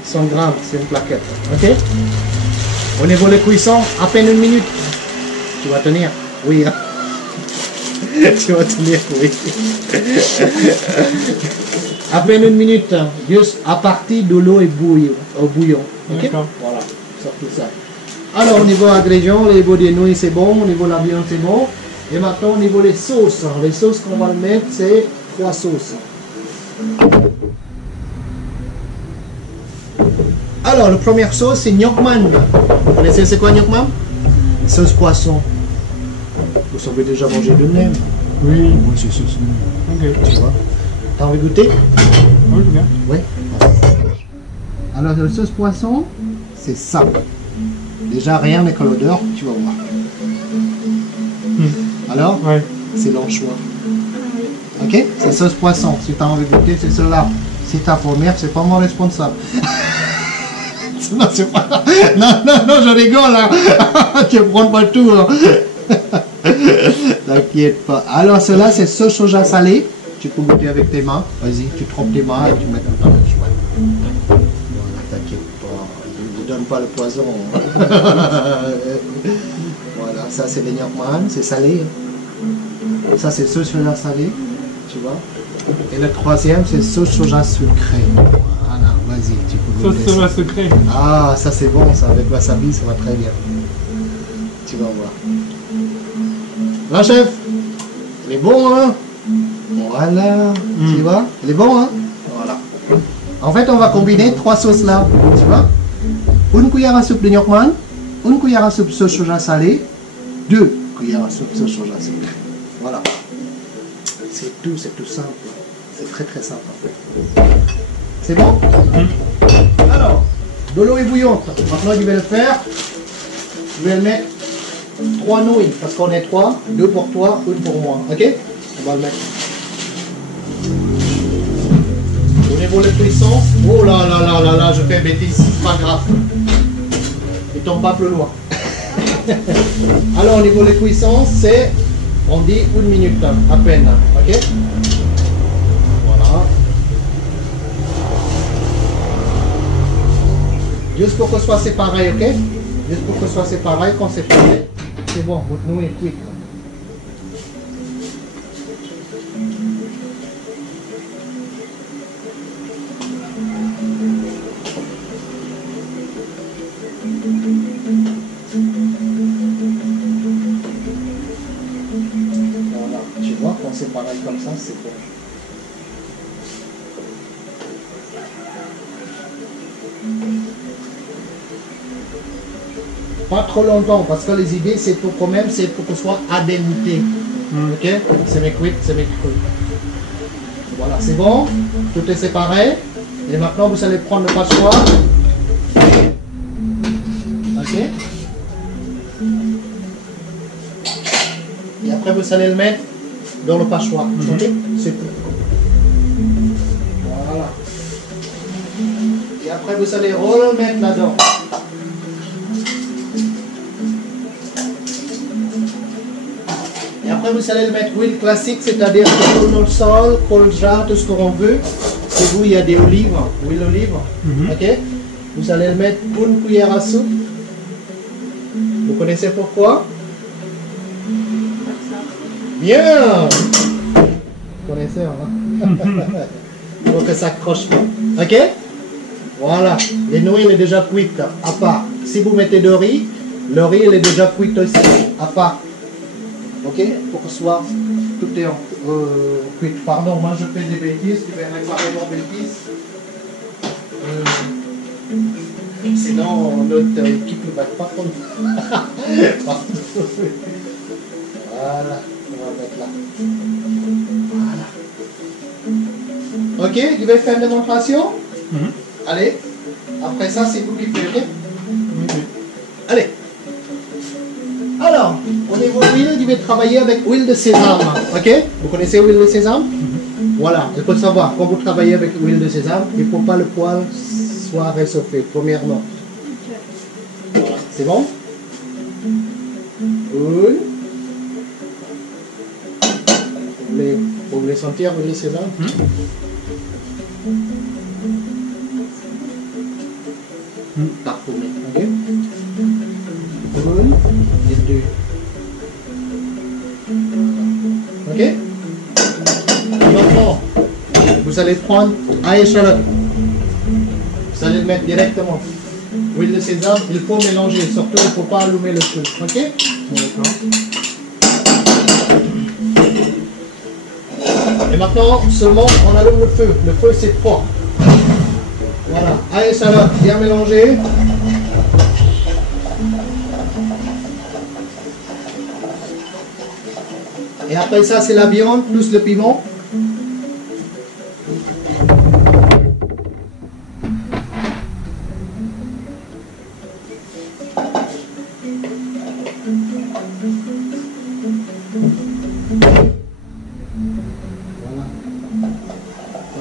100 grammes c'est une plaquette. Ok? Au niveau de cuisson, à peine 1 minute. Tu vas tenir. Oui. Hein? Tu vas tenir, oui. À peine 1 minute, juste à partir de l'eau et bouillon. Ok? Voilà, surtout ça. Alors, au niveau ingrédients, au niveau des nouilles, c'est bon. Au niveau de la viande, c'est bon. Et maintenant, au niveau des sauces. Les sauces qu'on va mettre, c'est 3 sauces. Alors, Alors, la première sauce, c'est Gnocchman. Vous connaissez c'est quoi Gnocchman? Sauce poisson. Vous savez déjà manger de nem? Oui. Oui, c'est sauce nem. Ok. Tu vois? T'as envie de goûter? Oui, bien. Oui. Alors, la sauce poisson, c'est ça. Déjà, rien n'est que l'odeur, tu vas voir. Alors, Ouais. c'est l'anchois. Ok? C'est sauce poisson. Si tu as envie de goûter, c'est cela. Si tu as première, c'est pas mon responsable. Non, c'est pas... non, je rigole. Hein. Tu prends pas tout. Hein. T'inquiète pas. Alors, cela, c'est sauce soja salée. Tu peux goûter avec tes mains. Vas-y, tu trempes tes mains et tu mets dans le choix. Voilà, t'inquiète pas. Je ne donne pas le poison. Voilà, ça c'est les Gnocchman, c'est salé. Ça c'est sauce soja salée, tu vois. Et le troisième c'est sauce soja sucrée. Voilà, vas-y, tu peux Sauce goûter soja ça. secret. Ah, ça c'est bon, ça avec wasabi, ça va très bien. Tu vas voir. Là, chef, il est bon, hein? Voilà, tu vois, il est bon, hein? Voilà. En fait, on va combiner trois sauces là, tu vois. Une cuillère à soupe de Gnocchman, une cuillère à soupe sauce soja salée, 2 cuillères à soupe sauce soja sucrée. Voilà. C'est tout simple. C'est très très simple en fait. C'est bon? Alors, de l'eau est bouillante. Maintenant, je vais le faire. Je vais le mettre 3 nouilles parce qu'on est 3, 2 pour toi, 1 pour moi. Ok? On va le mettre. Au niveau de cuisson, oh là là là là là, je fais bêtise, c'est pas grave. Il tombe pas plus loin. Alors au niveau de cuisson, c'est, on dit 1 minute à peine, ok? Voilà. Juste pour que ce soit séparé, ok? Juste pour que ce soit séparé, quand c'est fait, c'est bon, votre nouille est cuite. Voilà, tu vois, quand c'est pareil comme ça, c'est bon. Pas trop longtemps, parce que les idées, c'est pour quand même, c'est pour que ce soit adénité. Ok? C'est mes cuites, c'est mes crues. Voilà, c'est bon. Tout est séparé. Et maintenant, vous allez prendre le passoire. Ok? Et après, vous allez le mettre dans le passoire. Ok? C'est tout. Voilà. Et après, vous allez remettre là-dedans. Et après, vous allez le mettre huile classique, c'est-à-dire que tournesol, colza, tout ce qu'on veut. Chez vous, il y a des olives, huile olive. Ok? Vous allez le mettre une cuillère à soupe. Vous connaissez pourquoi? Bien! Vous connaissez, hein? Pour que ça accroche pas. Ok? Voilà. Les nouilles, elles sont déjà cuites, à part. Si vous mettez de riz, le riz, il est déjà cuit aussi, à part. Ok? Pour que ce soit tout est cuit. Pardon, moi je fais des bêtises, tu vais réparer mon bêtise. Sinon, notre équipe ne va pas contre. Voilà, on va mettre là. Voilà. Ok, je vais faire une démonstration. Allez, après ça, c'est vous qui faites, ok? Allez. Alors, au niveau de l'huile, je vais travailler avec huile de sésame. Ok? Vous connaissez l'huile de sésame? Voilà, il faut savoir, quand vous travaillez avec l'huile de sésame, il ne faut pas le poil soit réchauffé, premièrement. Voilà, c'est bon? Une. Vous voulez sentir l'huile de sésame? Parfumé, ok? Une et deux. Ok? Maintenant, vous allez prendre à échalote. Vous allez le mettre directement. Huile de sésame, il faut mélanger, surtout il ne faut pas allumer le feu. Ok? D'accord. Et maintenant, seulement on allume le feu. Le feu c'est fort. Voilà. Allez, ça va, bien mélangé. Et après ça, c'est la viande plus le piment.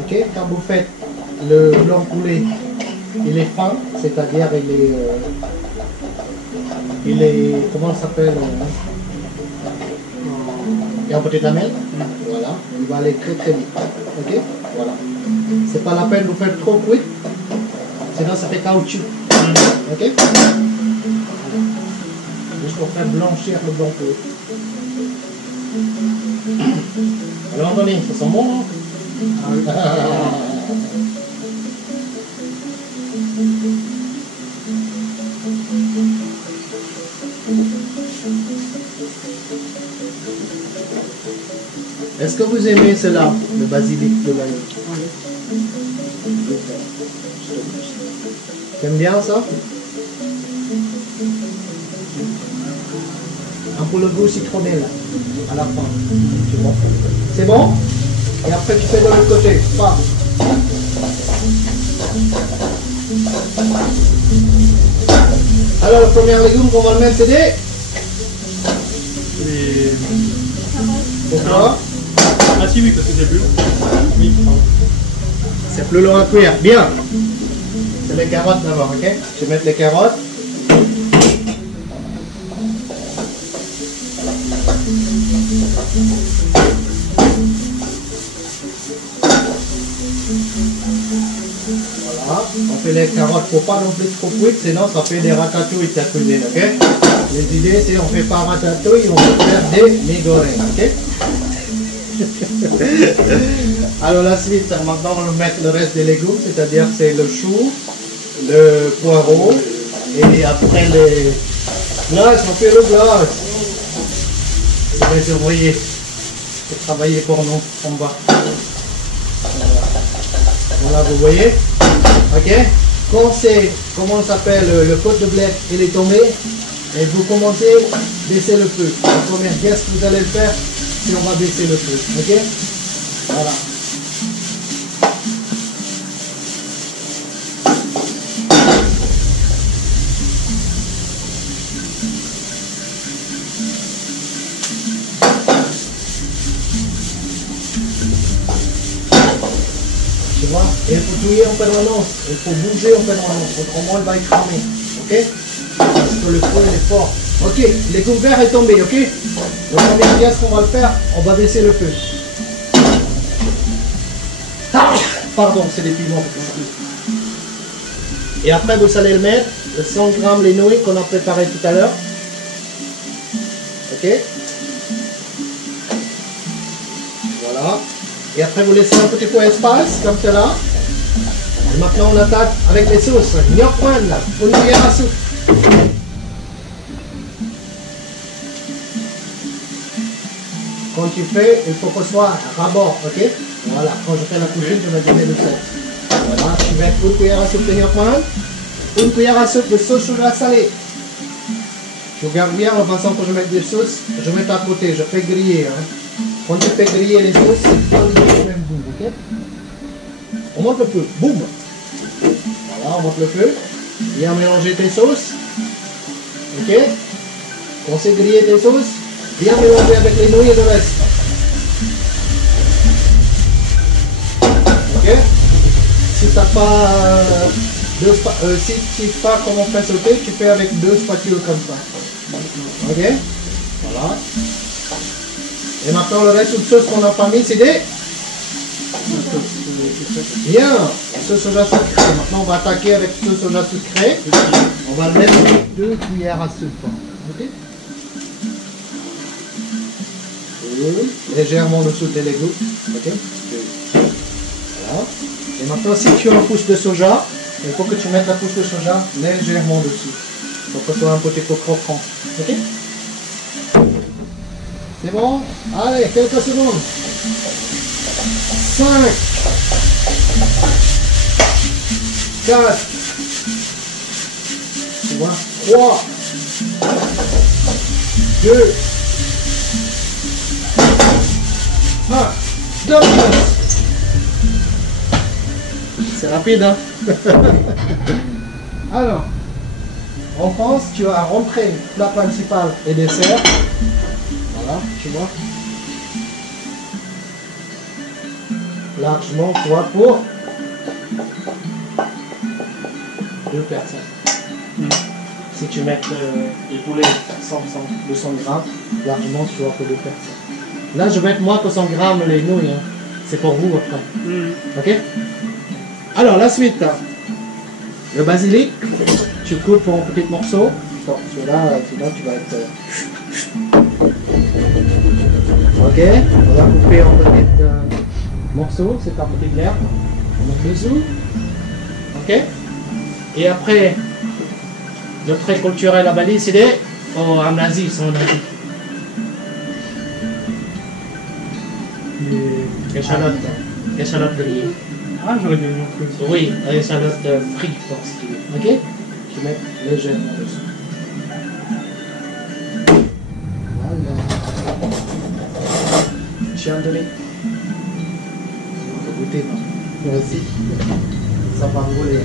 Ok, quand vous faites le blanc poulet, il est fin, c'est-à-dire il est, comment ça s'appelle, il y a un petit lamelle, voilà, il va aller très très vite, ok, voilà. C'est pas la peine de vous faire trop cuit, sinon ça fait caoutchouc, ok. Juste pour faire blanchir le blanc poulet. Alors Anthony, ça sent bon, non? Est-ce que vous aimez cela, le basilic de l'ail? T'aimes bien ça? Un peu le goût citronné là, à la fin. C'est bon? Et après tu fais de l'autre côté. Pas. Alors le premier légume qu'on va le mettre c'est des... Pourquoi? Ah si oui, parce que c'est plus long. Oui. C'est plus long à cuire. Bien. C'est les carottes d'abord, ok? Je vais mettre les carottes. Voilà. On fait les carottes, faut pas non plus trop cuites, sinon ça fait des ratatouilles ta cuisine, ok? Les idées c'est on fait pas ratatouille, on peut faire des migorins, ok? Alors la suite, maintenant on va mettre le reste des légumes, c'est-à-dire c'est le chou, le poireau, et après les glaces, on fait le glace. Les ouvriers qui travaillent pour nous en bas. Voilà, vous voyez, ok? Quand c'est, comment ça s'appelle, le pot de blé, il est tombé, et vous commencez à baisser le feu. La première geste que vous allez le faire, c'est on va baisser le feu, ok? Voilà. Tu vois? Et il faut touiller en permanence, il faut bouger en permanence, autrement il va être cramé, ok? Parce que le feu il est fort. Ok, les légumes verts est tombé, ok? La première pièce qu'on va le faire, on va baisser le feu. Ah, pardon, c'est des piments. Et après vous allez le mettre, le 100 grammes les nouilles qu'on a préparé tout à l'heure. Ok? Voilà. Et après vous laissez un petit peu d'espace, comme cela. Et maintenant on attaque avec les sauces. Gnocchi, une cuillère à soupe. Quand tu fais, il faut que ce soit à bord, ok? Voilà, quand je fais la cuisine, je vais donner le sel. Voilà, tu mets une cuillère à soupe de gnocchi, une cuillère à soupe de sauce soja salée. Je regarde bien la façon que je mets des sauces, je mets à côté, je fais griller. Hein. Quand tu fais griller les sauces, c'est pas le même goût, ok? On monte le feu, boum! Voilà, on monte le feu. Bien mélanger tes sauces. Ok? Quand c'est grillé tes sauces, bien mélanger avec les nouilles et le reste. Ok? Si tu n'as pas si tu sais pas comment faire sauter, tu fais avec 2 spatules comme ça. Ok? Voilà. Et maintenant le reste de sauce qu'on n'a pas mis, c'est des... Bien, sauce soja sucrée. Maintenant on va attaquer avec sauce soja sucrée. On va le mettre avec 2 cuillères à soupe. Ok? Légèrement dessous des légumes. Ok? Voilà. Et maintenant si tu as une pousse de soja, il faut que tu mettes la pousse de soja légèrement dessus. Pour que ce soit un petit peu croquant. Ok? C'est bon? Allez, quelques secondes. 5, 4, 3, 2, 1, 4. Tu vois? 3. 2. 1. Stop. C'est rapide, hein? Alors, en France, tu as rentré plat principal et dessert. Voilà, tu vois. Largement, tu vois, pour 2 personnes. Si tu mets les poulets 200 grammes, largement, tu vois, pour 2 personnes. Là, je vais mettre moins que 100 grammes les nouilles. Hein. C'est pour vous après. Ok? Alors, la suite. Le basilic, tu coupes en petits morceaux. Bon, celui-là, tu vas être... Ok, on va couper en petits morceaux, c'est un petit l'herbe. On met dessous. Ok. Et après, le trait culturel à Bali, c'est en Asie, c'est en Asie. Échalotes grillées. Ah, j'aurais dû venir plus. Oui, échalotes frites, si tu veux. Ok. Tu mets légèrement dessus. Voilà. Chien donné. On va goûter, moi aussi. Ça va rouler.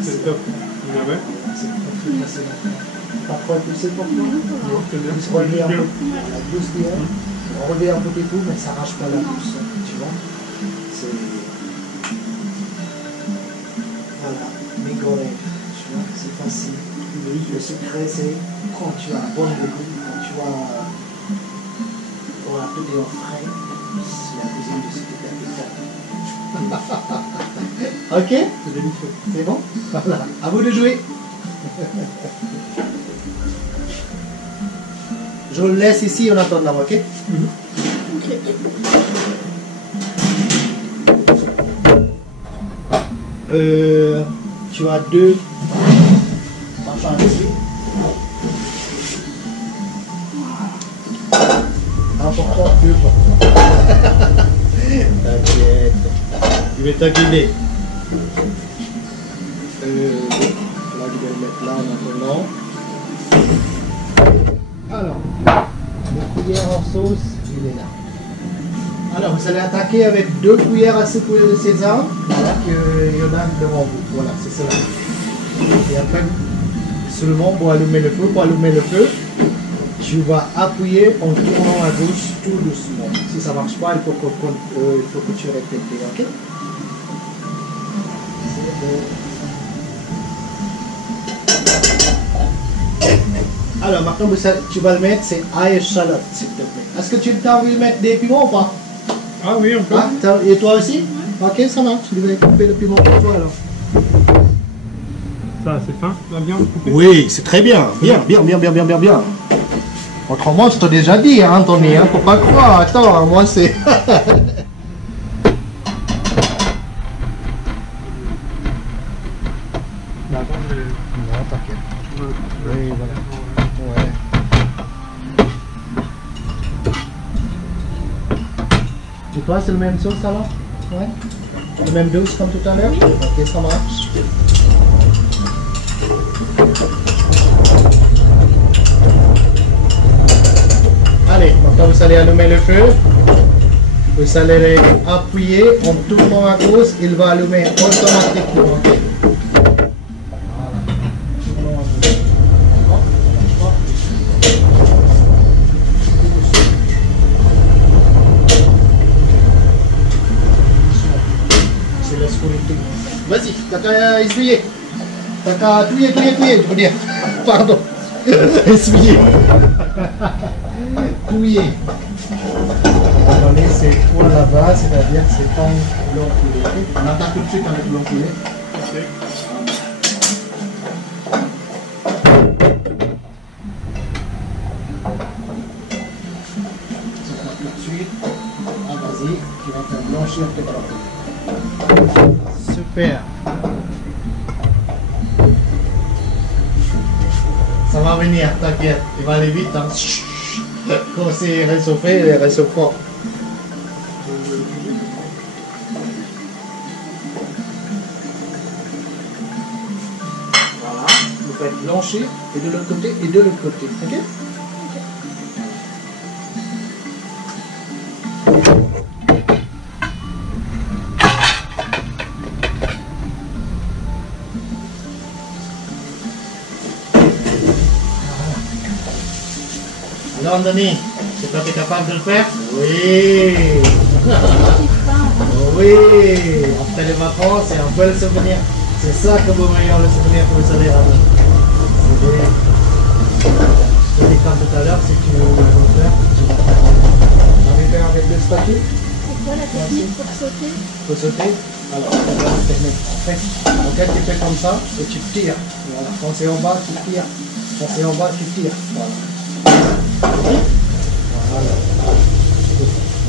C'est top. Vous avez? Pas trop époussé pour toi? Non, c'est bien. On relever un peu. La douce bien. On relever un petit coup, mais ça arrache pas la douce. Tu vois? C'est... Voilà. Migoré. Tu vois? C'est facile. Le secret, c'est quand tu as un bon légume, quand tu as... On a tout des frais. C'est la cuisine de cette capitale. Ok? C'est délicieux. C'est bon? Voilà. À vous de jouer. Je le laisse ici en attendant, ok? Ok. Tu as 2 parfums ici. Important, 2 pour toi. T'inquiète. Je vais t'acculer. Là, je vais le mettre là en attendant. Alors, le cuillère en sauce, il est là. Alors, vous allez attaquer avec 2 cuillères à soupe de sésame. Voilà, qu'il y en a devant vous. Voilà, c'est cela. Et après, seulement pour allumer le feu, tu vas appuyer en tournant à gauche tout doucement. Si ça ne marche pas, il faut que tu répètes, ok? Alors maintenant tu vas le mettre, c'est ail et échalote, s'il te plaît. Est-ce que tu as envie de mettre des piments ou pas? Ah oui, on peut. Ah, et toi aussi? Ok, ça marche. Je vais couper le piment pour toi alors. Ça, c'est fin, la viande coupée. Oui, c'est très bien. Bien. Autrement, je t'ai déjà dit, hein, Tony, hein, faut pas croire. Attends, moi c'est... Non, t'inquiète. Oui, voilà. Ouais. Et toi, c'est le même sauce alors? Ouais. Le même douce comme tout à l'heure? Oui. Ok, ça marche. Allez, maintenant vous allez allumer le feu. Vous allez appuyer en tournant à gauche, il va allumer automatiquement. Okay? qu'à essuyer. T'as qu'à touiller, je veux dire. Pardon. Essuyer. Touiller. On va laisser ces points là-bas, c'est-à-dire que c'est ton long poulet. On attaque tout de suite avec le long poulet. Qui va faire blanchir tes carottes. Super. Ça va venir, t'inquiète. Il va aller vite. Hein. Quand c'est réchauffé, il réchauffe fort. Voilà. Vous faites blanchir et de l'autre côté et de l'autre côté. Ok? Alors, Denis, c'est toi qui es capable de le faire? Oui. Oui. Après les vacances, c'est un peu le souvenir. C'est ça que vous meilleur le souvenir que vous allez ramener. C'est bien. Je te dis comme tout à l'heure, si tu veux le faire, tu vas faire avec le spatule. C'est quoi la technique pour sauter? Pour sauter. Alors, voilà la technique. En fait, tu fais comme ça et tu tires. Voilà. Quand c'est en bas, tu tires. Quand c'est en bas, tu tires. Voilà. Voilà.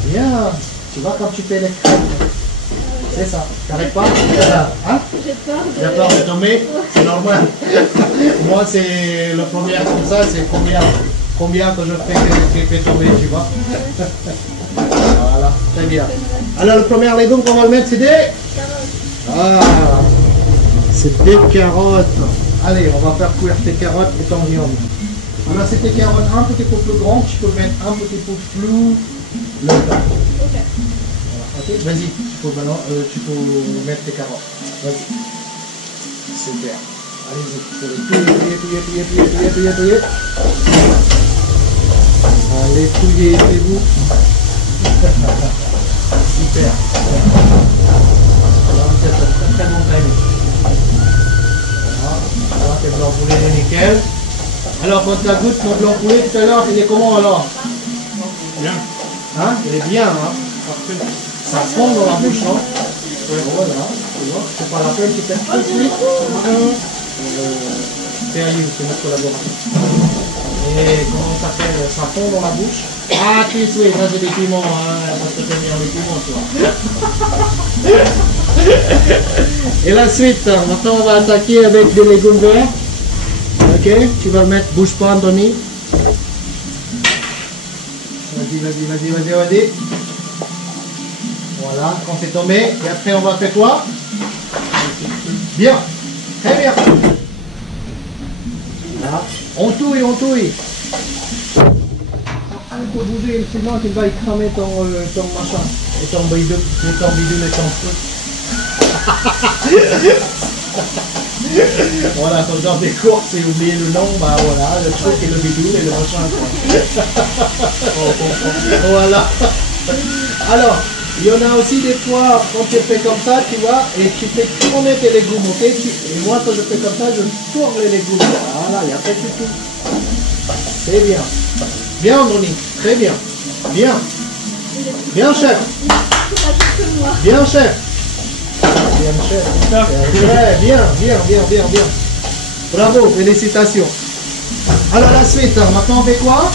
Bien. Tu vois quand tu fais les crêpes. C'est ça. T'arrêtes pas? Hein? J'ai peur de tomber. C'est normal. Moi, c'est le premier comme ça, c'est combien que je fais tomber, tu vois. Voilà. Très bien. Alors, le premier légume qu'on va le mettre, c'est des carottes. Ah. C'est des carottes. Allez, on va faire cuire tes carottes et ton viande. Alors, si tes carottes un petit peu plus grandes, tu peux mettre un petit peu plus longtemps. Ok. Voilà. Ok, vas-y, tu peux mettre tes carottes. Vas-y. Super. Allez-y. Touiller. Allez, touillez-vous. Super. Alors, c'est un très bon timing. Voilà, tes blancs poulets, nickel. Alors, quand tu as goûté mon blanc poulet tout à l'heure, il est comment alors? Bien. Hein? Il est bien, hein? Parfait. Ça fond dans la bouche, non? Voilà, tu vois, c'est pas la peine, tu fais tout de suite. Sérieux, c'est notre collaboration. Et comment ça s'appelle? Ça fond dans la bouche. Ah, tu sais, ça c'est des piments, hein? Ça te fait bien les piments, tu vois. Et la suite, maintenant on va attaquer avec des légumes verts. Ok, tu vas le mettre, bouge pas Anthony. Vas-y. Voilà, quand c'est tombé, et après on va faire quoi? Bien, très bien. Voilà, on touille. Il faut bouger, sinon tu vas cramer ton machin, et ton bidon, et ton truc. Voilà, quand genre des courses et oublier le nom, bah voilà, le truc et le bidou et le machin quoi. Voilà. Alors, il y en a aussi des fois quand tu fais comme ça, tu vois, et tu fais tourner tes légumes, ok? Et moi quand je fais comme ça, je tourne les légumes. Voilà, il n'y a pas du tout. C'est bien. Bien, Moni, très bien. Bien. Bien, chef. Bien, chef. Bien, chef. Bien. Bravo, félicitations. Alors la suite, maintenant on fait quoi?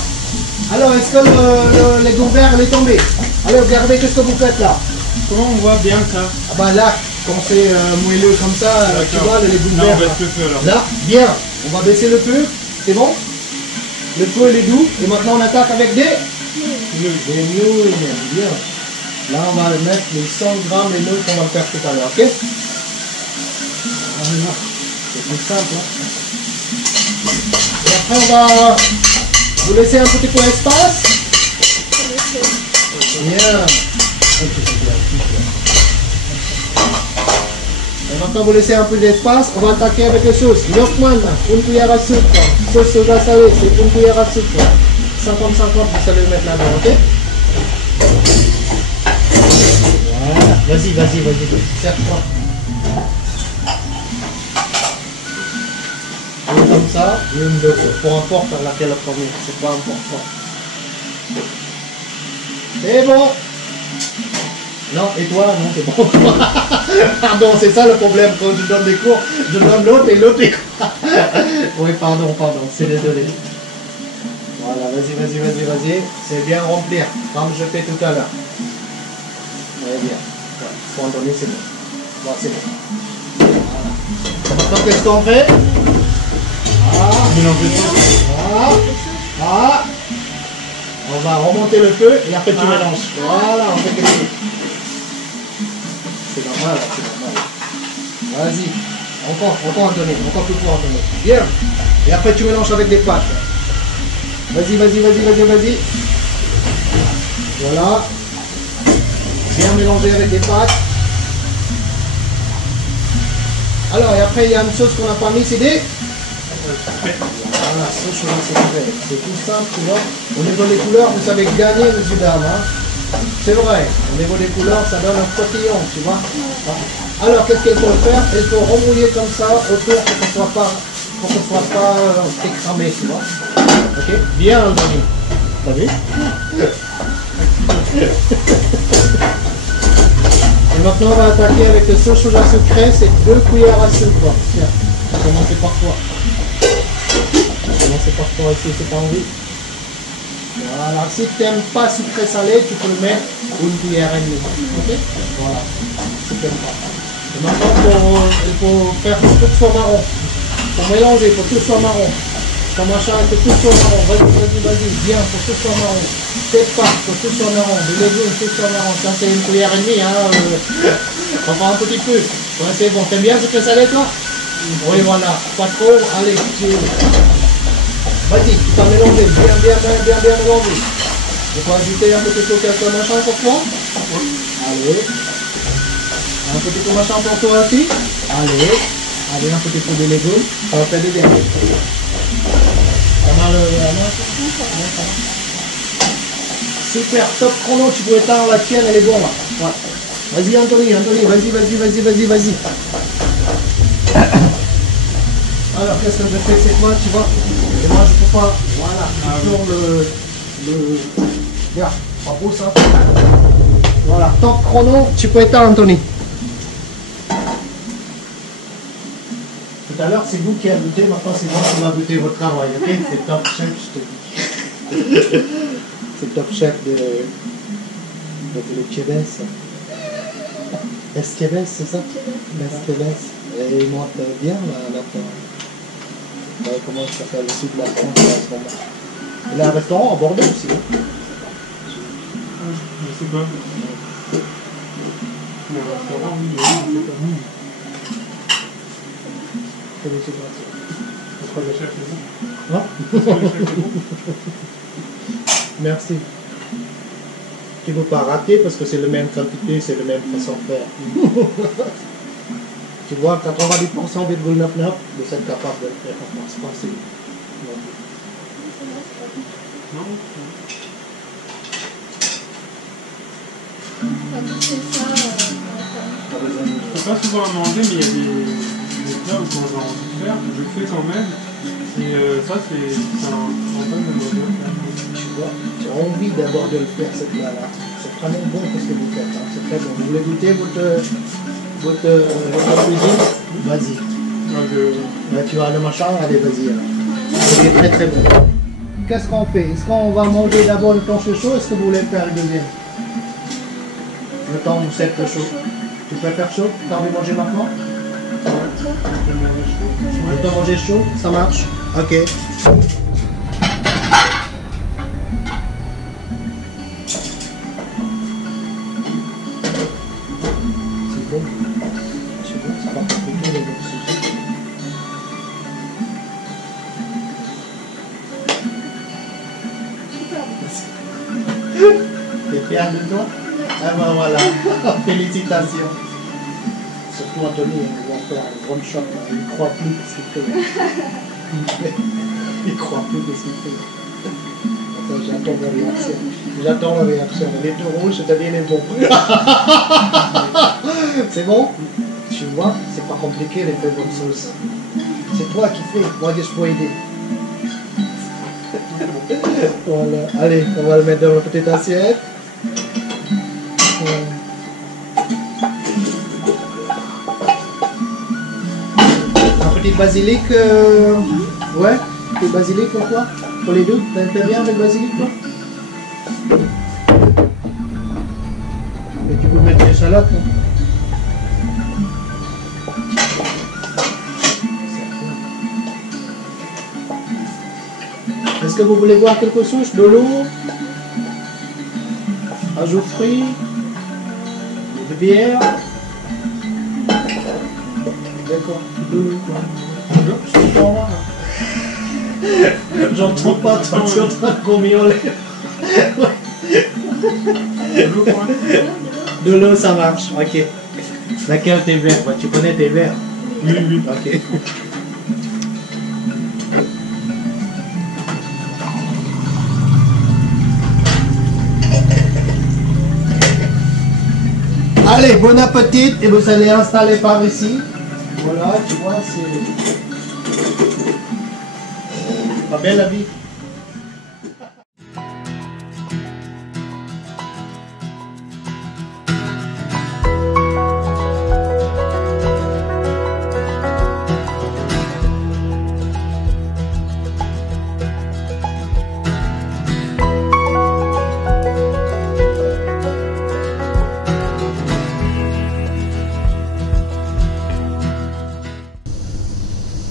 Alors est-ce que le légume vert est tombé? Alors regardez qu'est-ce que vous faites là. Comment on voit bien ça? Ah bah là, quand c'est moelleux comme ça, tu vois le légume vert. On baisse le feu alors. Là, bien. On va baisser le feu. C'est bon? Le feu il est doux. Et maintenant on attaque avec des nouilles. Bien. Là, on va mettre les 100 grammes de nouilles qu'on va faire tout à l'heure, ok? C'est plus simple. Hein? Et après, on va vous laisser un petit peu d'espace. Bien. Et maintenant, vous laissez un peu d'espace. On va attaquer avec les sauces. Lokman, une cuillère à soupe. Sauce soja salée, c'est une cuillère à soupe. 50-50, vous allez le mettre là-dedans, ok? Voilà, vas-y, serre-toi. comme ça, et une de peu importe laquelle la première, c'est pas important. C'est bon. Non, et toi, non, c'est bon. Pardon, c'est ça le problème quand je donne des cours. Je donne l'autre et l'autre est quoi. Oui, pardon, c'est désolé. Voilà, vas-y. C'est bien remplir, comme je fais tout à l'heure. Très bien. Pour en donner, c'est bon. Voilà, c'est bon. Voilà. Maintenant, qu'est-ce qu'on fait? Ah. On va remonter le feu et après tu mélanges. Voilà, on fait quelque chose. C'est normal, c'est normal. Vas-y. Encore Anthony, encore plus fort Anthony. Bien. Et après tu mélanges avec des pâtes. Vas-y. Voilà. Bien mélanger avec des pâtes. Alors, et après il y a une chose qu'on n'a pas mis, c'est des... Voilà, c'est tout simple, tu vois. Au niveau des couleurs, vous savez gagner, monsieur dame. Hein. C'est vrai, au niveau des couleurs, ça donne un cotillon, tu vois. Alors, qu'est-ce qu'il faut faire? Il faut remouiller comme ça autour pour que ce soit pas écramé, tu vois. Ok? Bien, Anthony. T'as vu? Et maintenant, on va attaquer avec le seule chose à sucrer, c'est 2 cuillères à sucre. Tiens, commencez par quoi? C'est pas pour ici, c'est pas envie. Voilà, si tu n'aimes pas sucré salé, tu peux le mettre 1 cuillère et demie. Ok? Voilà, si tu n'aimes pas. Et maintenant, il faut faire que tout soit marron. Il faut mélanger, il faut que tout soit marron. Ton machin, il faut que tout soit marron. Vas-y, bien, il faut que tout soit marron. Tes pâtes, il faut que tout soit marron. Des légumes, il faut que tout soit marron. Ça, c'est 1 cuillère et demie. Hein, enfin, un petit peu. Ouais, c'est bon. T'aimes bien sucré salé, toi? Oui, voilà. Pas trop. Allez, vas-y, tu t'as mélangé, bien mélangé. Il faut ajouter un petit peu quelque machin pour toi. Allez. Un petit peu machin pour toi aussi. Allez, un petit peu de légumes. Ça va faire du bien. Super, top chrono, tu peux éteindre la tienne, elle est bonne là. Ouais. Vas-y Anthony, vas-y. Alors qu'est-ce que je fais, c'est quoi, tu vois? Et moi je peux pas, voilà, toujours Regarde, pas beau ça. Voilà, top chrono, tu peux éteindre Anthony. Tout à l'heure c'est vous qui avez buté, maintenant c'est moi qui va buter votre travail, ok? C'est top chef, je te dis. C'est top chef de Chevez. Esquivez, c'est ça? Esquivez. Et il monte bien là. Comment ça s'appelle, le sud de la France en ce moment. Il y a un restaurant à Bordeaux aussi. Hein. Je sais pas. Il y a un restaurant, oui, je sais pas. C'est pas le chef, c'est ça? Hein? C'est pas le chef, c'est bon? Merci. Tu ne veux pas rater parce que c'est la même quantité, c'est la même façon de faire. Tu vois, 90,99% de cette capable de le faire en France. Pas assez. Non. Je peux pas souvent en manger, mais il y a des plats où quand j'ai envie de faire, je le fais quand même. Et ça, c'est un bon bonheur. Tu vois, tu as envie d'abord de le faire, ce plat-là. C'est vraiment bon ce que vous faites. Hein. C'est très bon. Vous voulez goûter votre cuisine? Vas-y. Là, tu as le machin, allez, vas-y. C'est très très bon. Qu'est-ce qu'on fait? Est-ce qu'on va manger d'abord le temps chaud? Est-ce que vous voulez faire le deuxième? Le temps où c'est chaud. Tu préfères chaud? Tu as envie de manger maintenant? Le temps manger chaud? Ça marche? Ok. T'es fier de toi? Ah ben voilà, félicitations. Surtout Anthony, il va faire un grand choc, il ne croit plus que ce qu'il fait. Il ne croit plus que ce qu'il fait. Attends, j'attends la réaction. J'attends la réaction. Les deux rouges, c'est-à-dire les bons. C'est bon? Tu vois, c'est pas compliqué les faits bonne sauce. C'est toi qui fais, moi je peux aider. Voilà, allez, on va le mettre dans la petite assiette. Voilà. Un petit basilic, ouais, petit basilic pourquoi? Pour les deux, t'aimes bien avec basilic toi? Et tu peux mettre des salades. Hein. Est-ce que vous voulez boire quelque chose? De l'eau? Un jus de fruits? De bière? D'accord. De l'eau quoi. J'entends pas, toi tu es en train de gromioler. De l'eau ça marche, ok. Laquelle tes verres? Tu connais tes verres? Oui, oui. Ok. Allez, bon appétit et vous allez installer par ici. Voilà, tu vois, c'est pas belle la vie.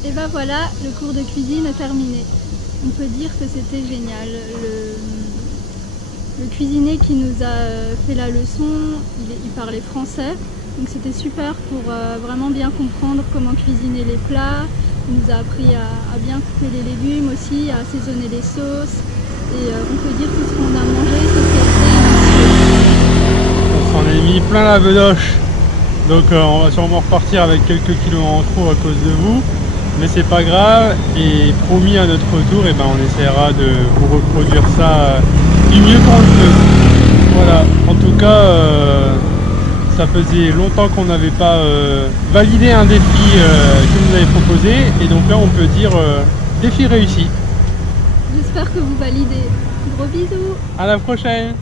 Et ben voilà, le cours de cuisine est terminé. On peut dire que c'était génial. Le cuisinier qui nous a fait la leçon, il parlait français. Donc c'était super pour vraiment bien comprendre comment cuisiner les plats. Il nous a appris à bien couper les légumes aussi, à assaisonner les sauces. Et on peut dire que tout ce qu'on a mangé, c'était On s'en est mis plein la bedoche. Donc on va sûrement repartir avec quelques kilos en trop à cause de vous. Mais c'est pas grave, et promis à notre retour, et ben on essaiera de vous reproduire ça du mieux qu'on le peut. Voilà, en tout cas, ça faisait longtemps qu'on n'avait pas validé un défi que vous avez proposé, et donc là on peut dire défi réussi. J'espère que vous validez. Gros bisous. À la prochaine.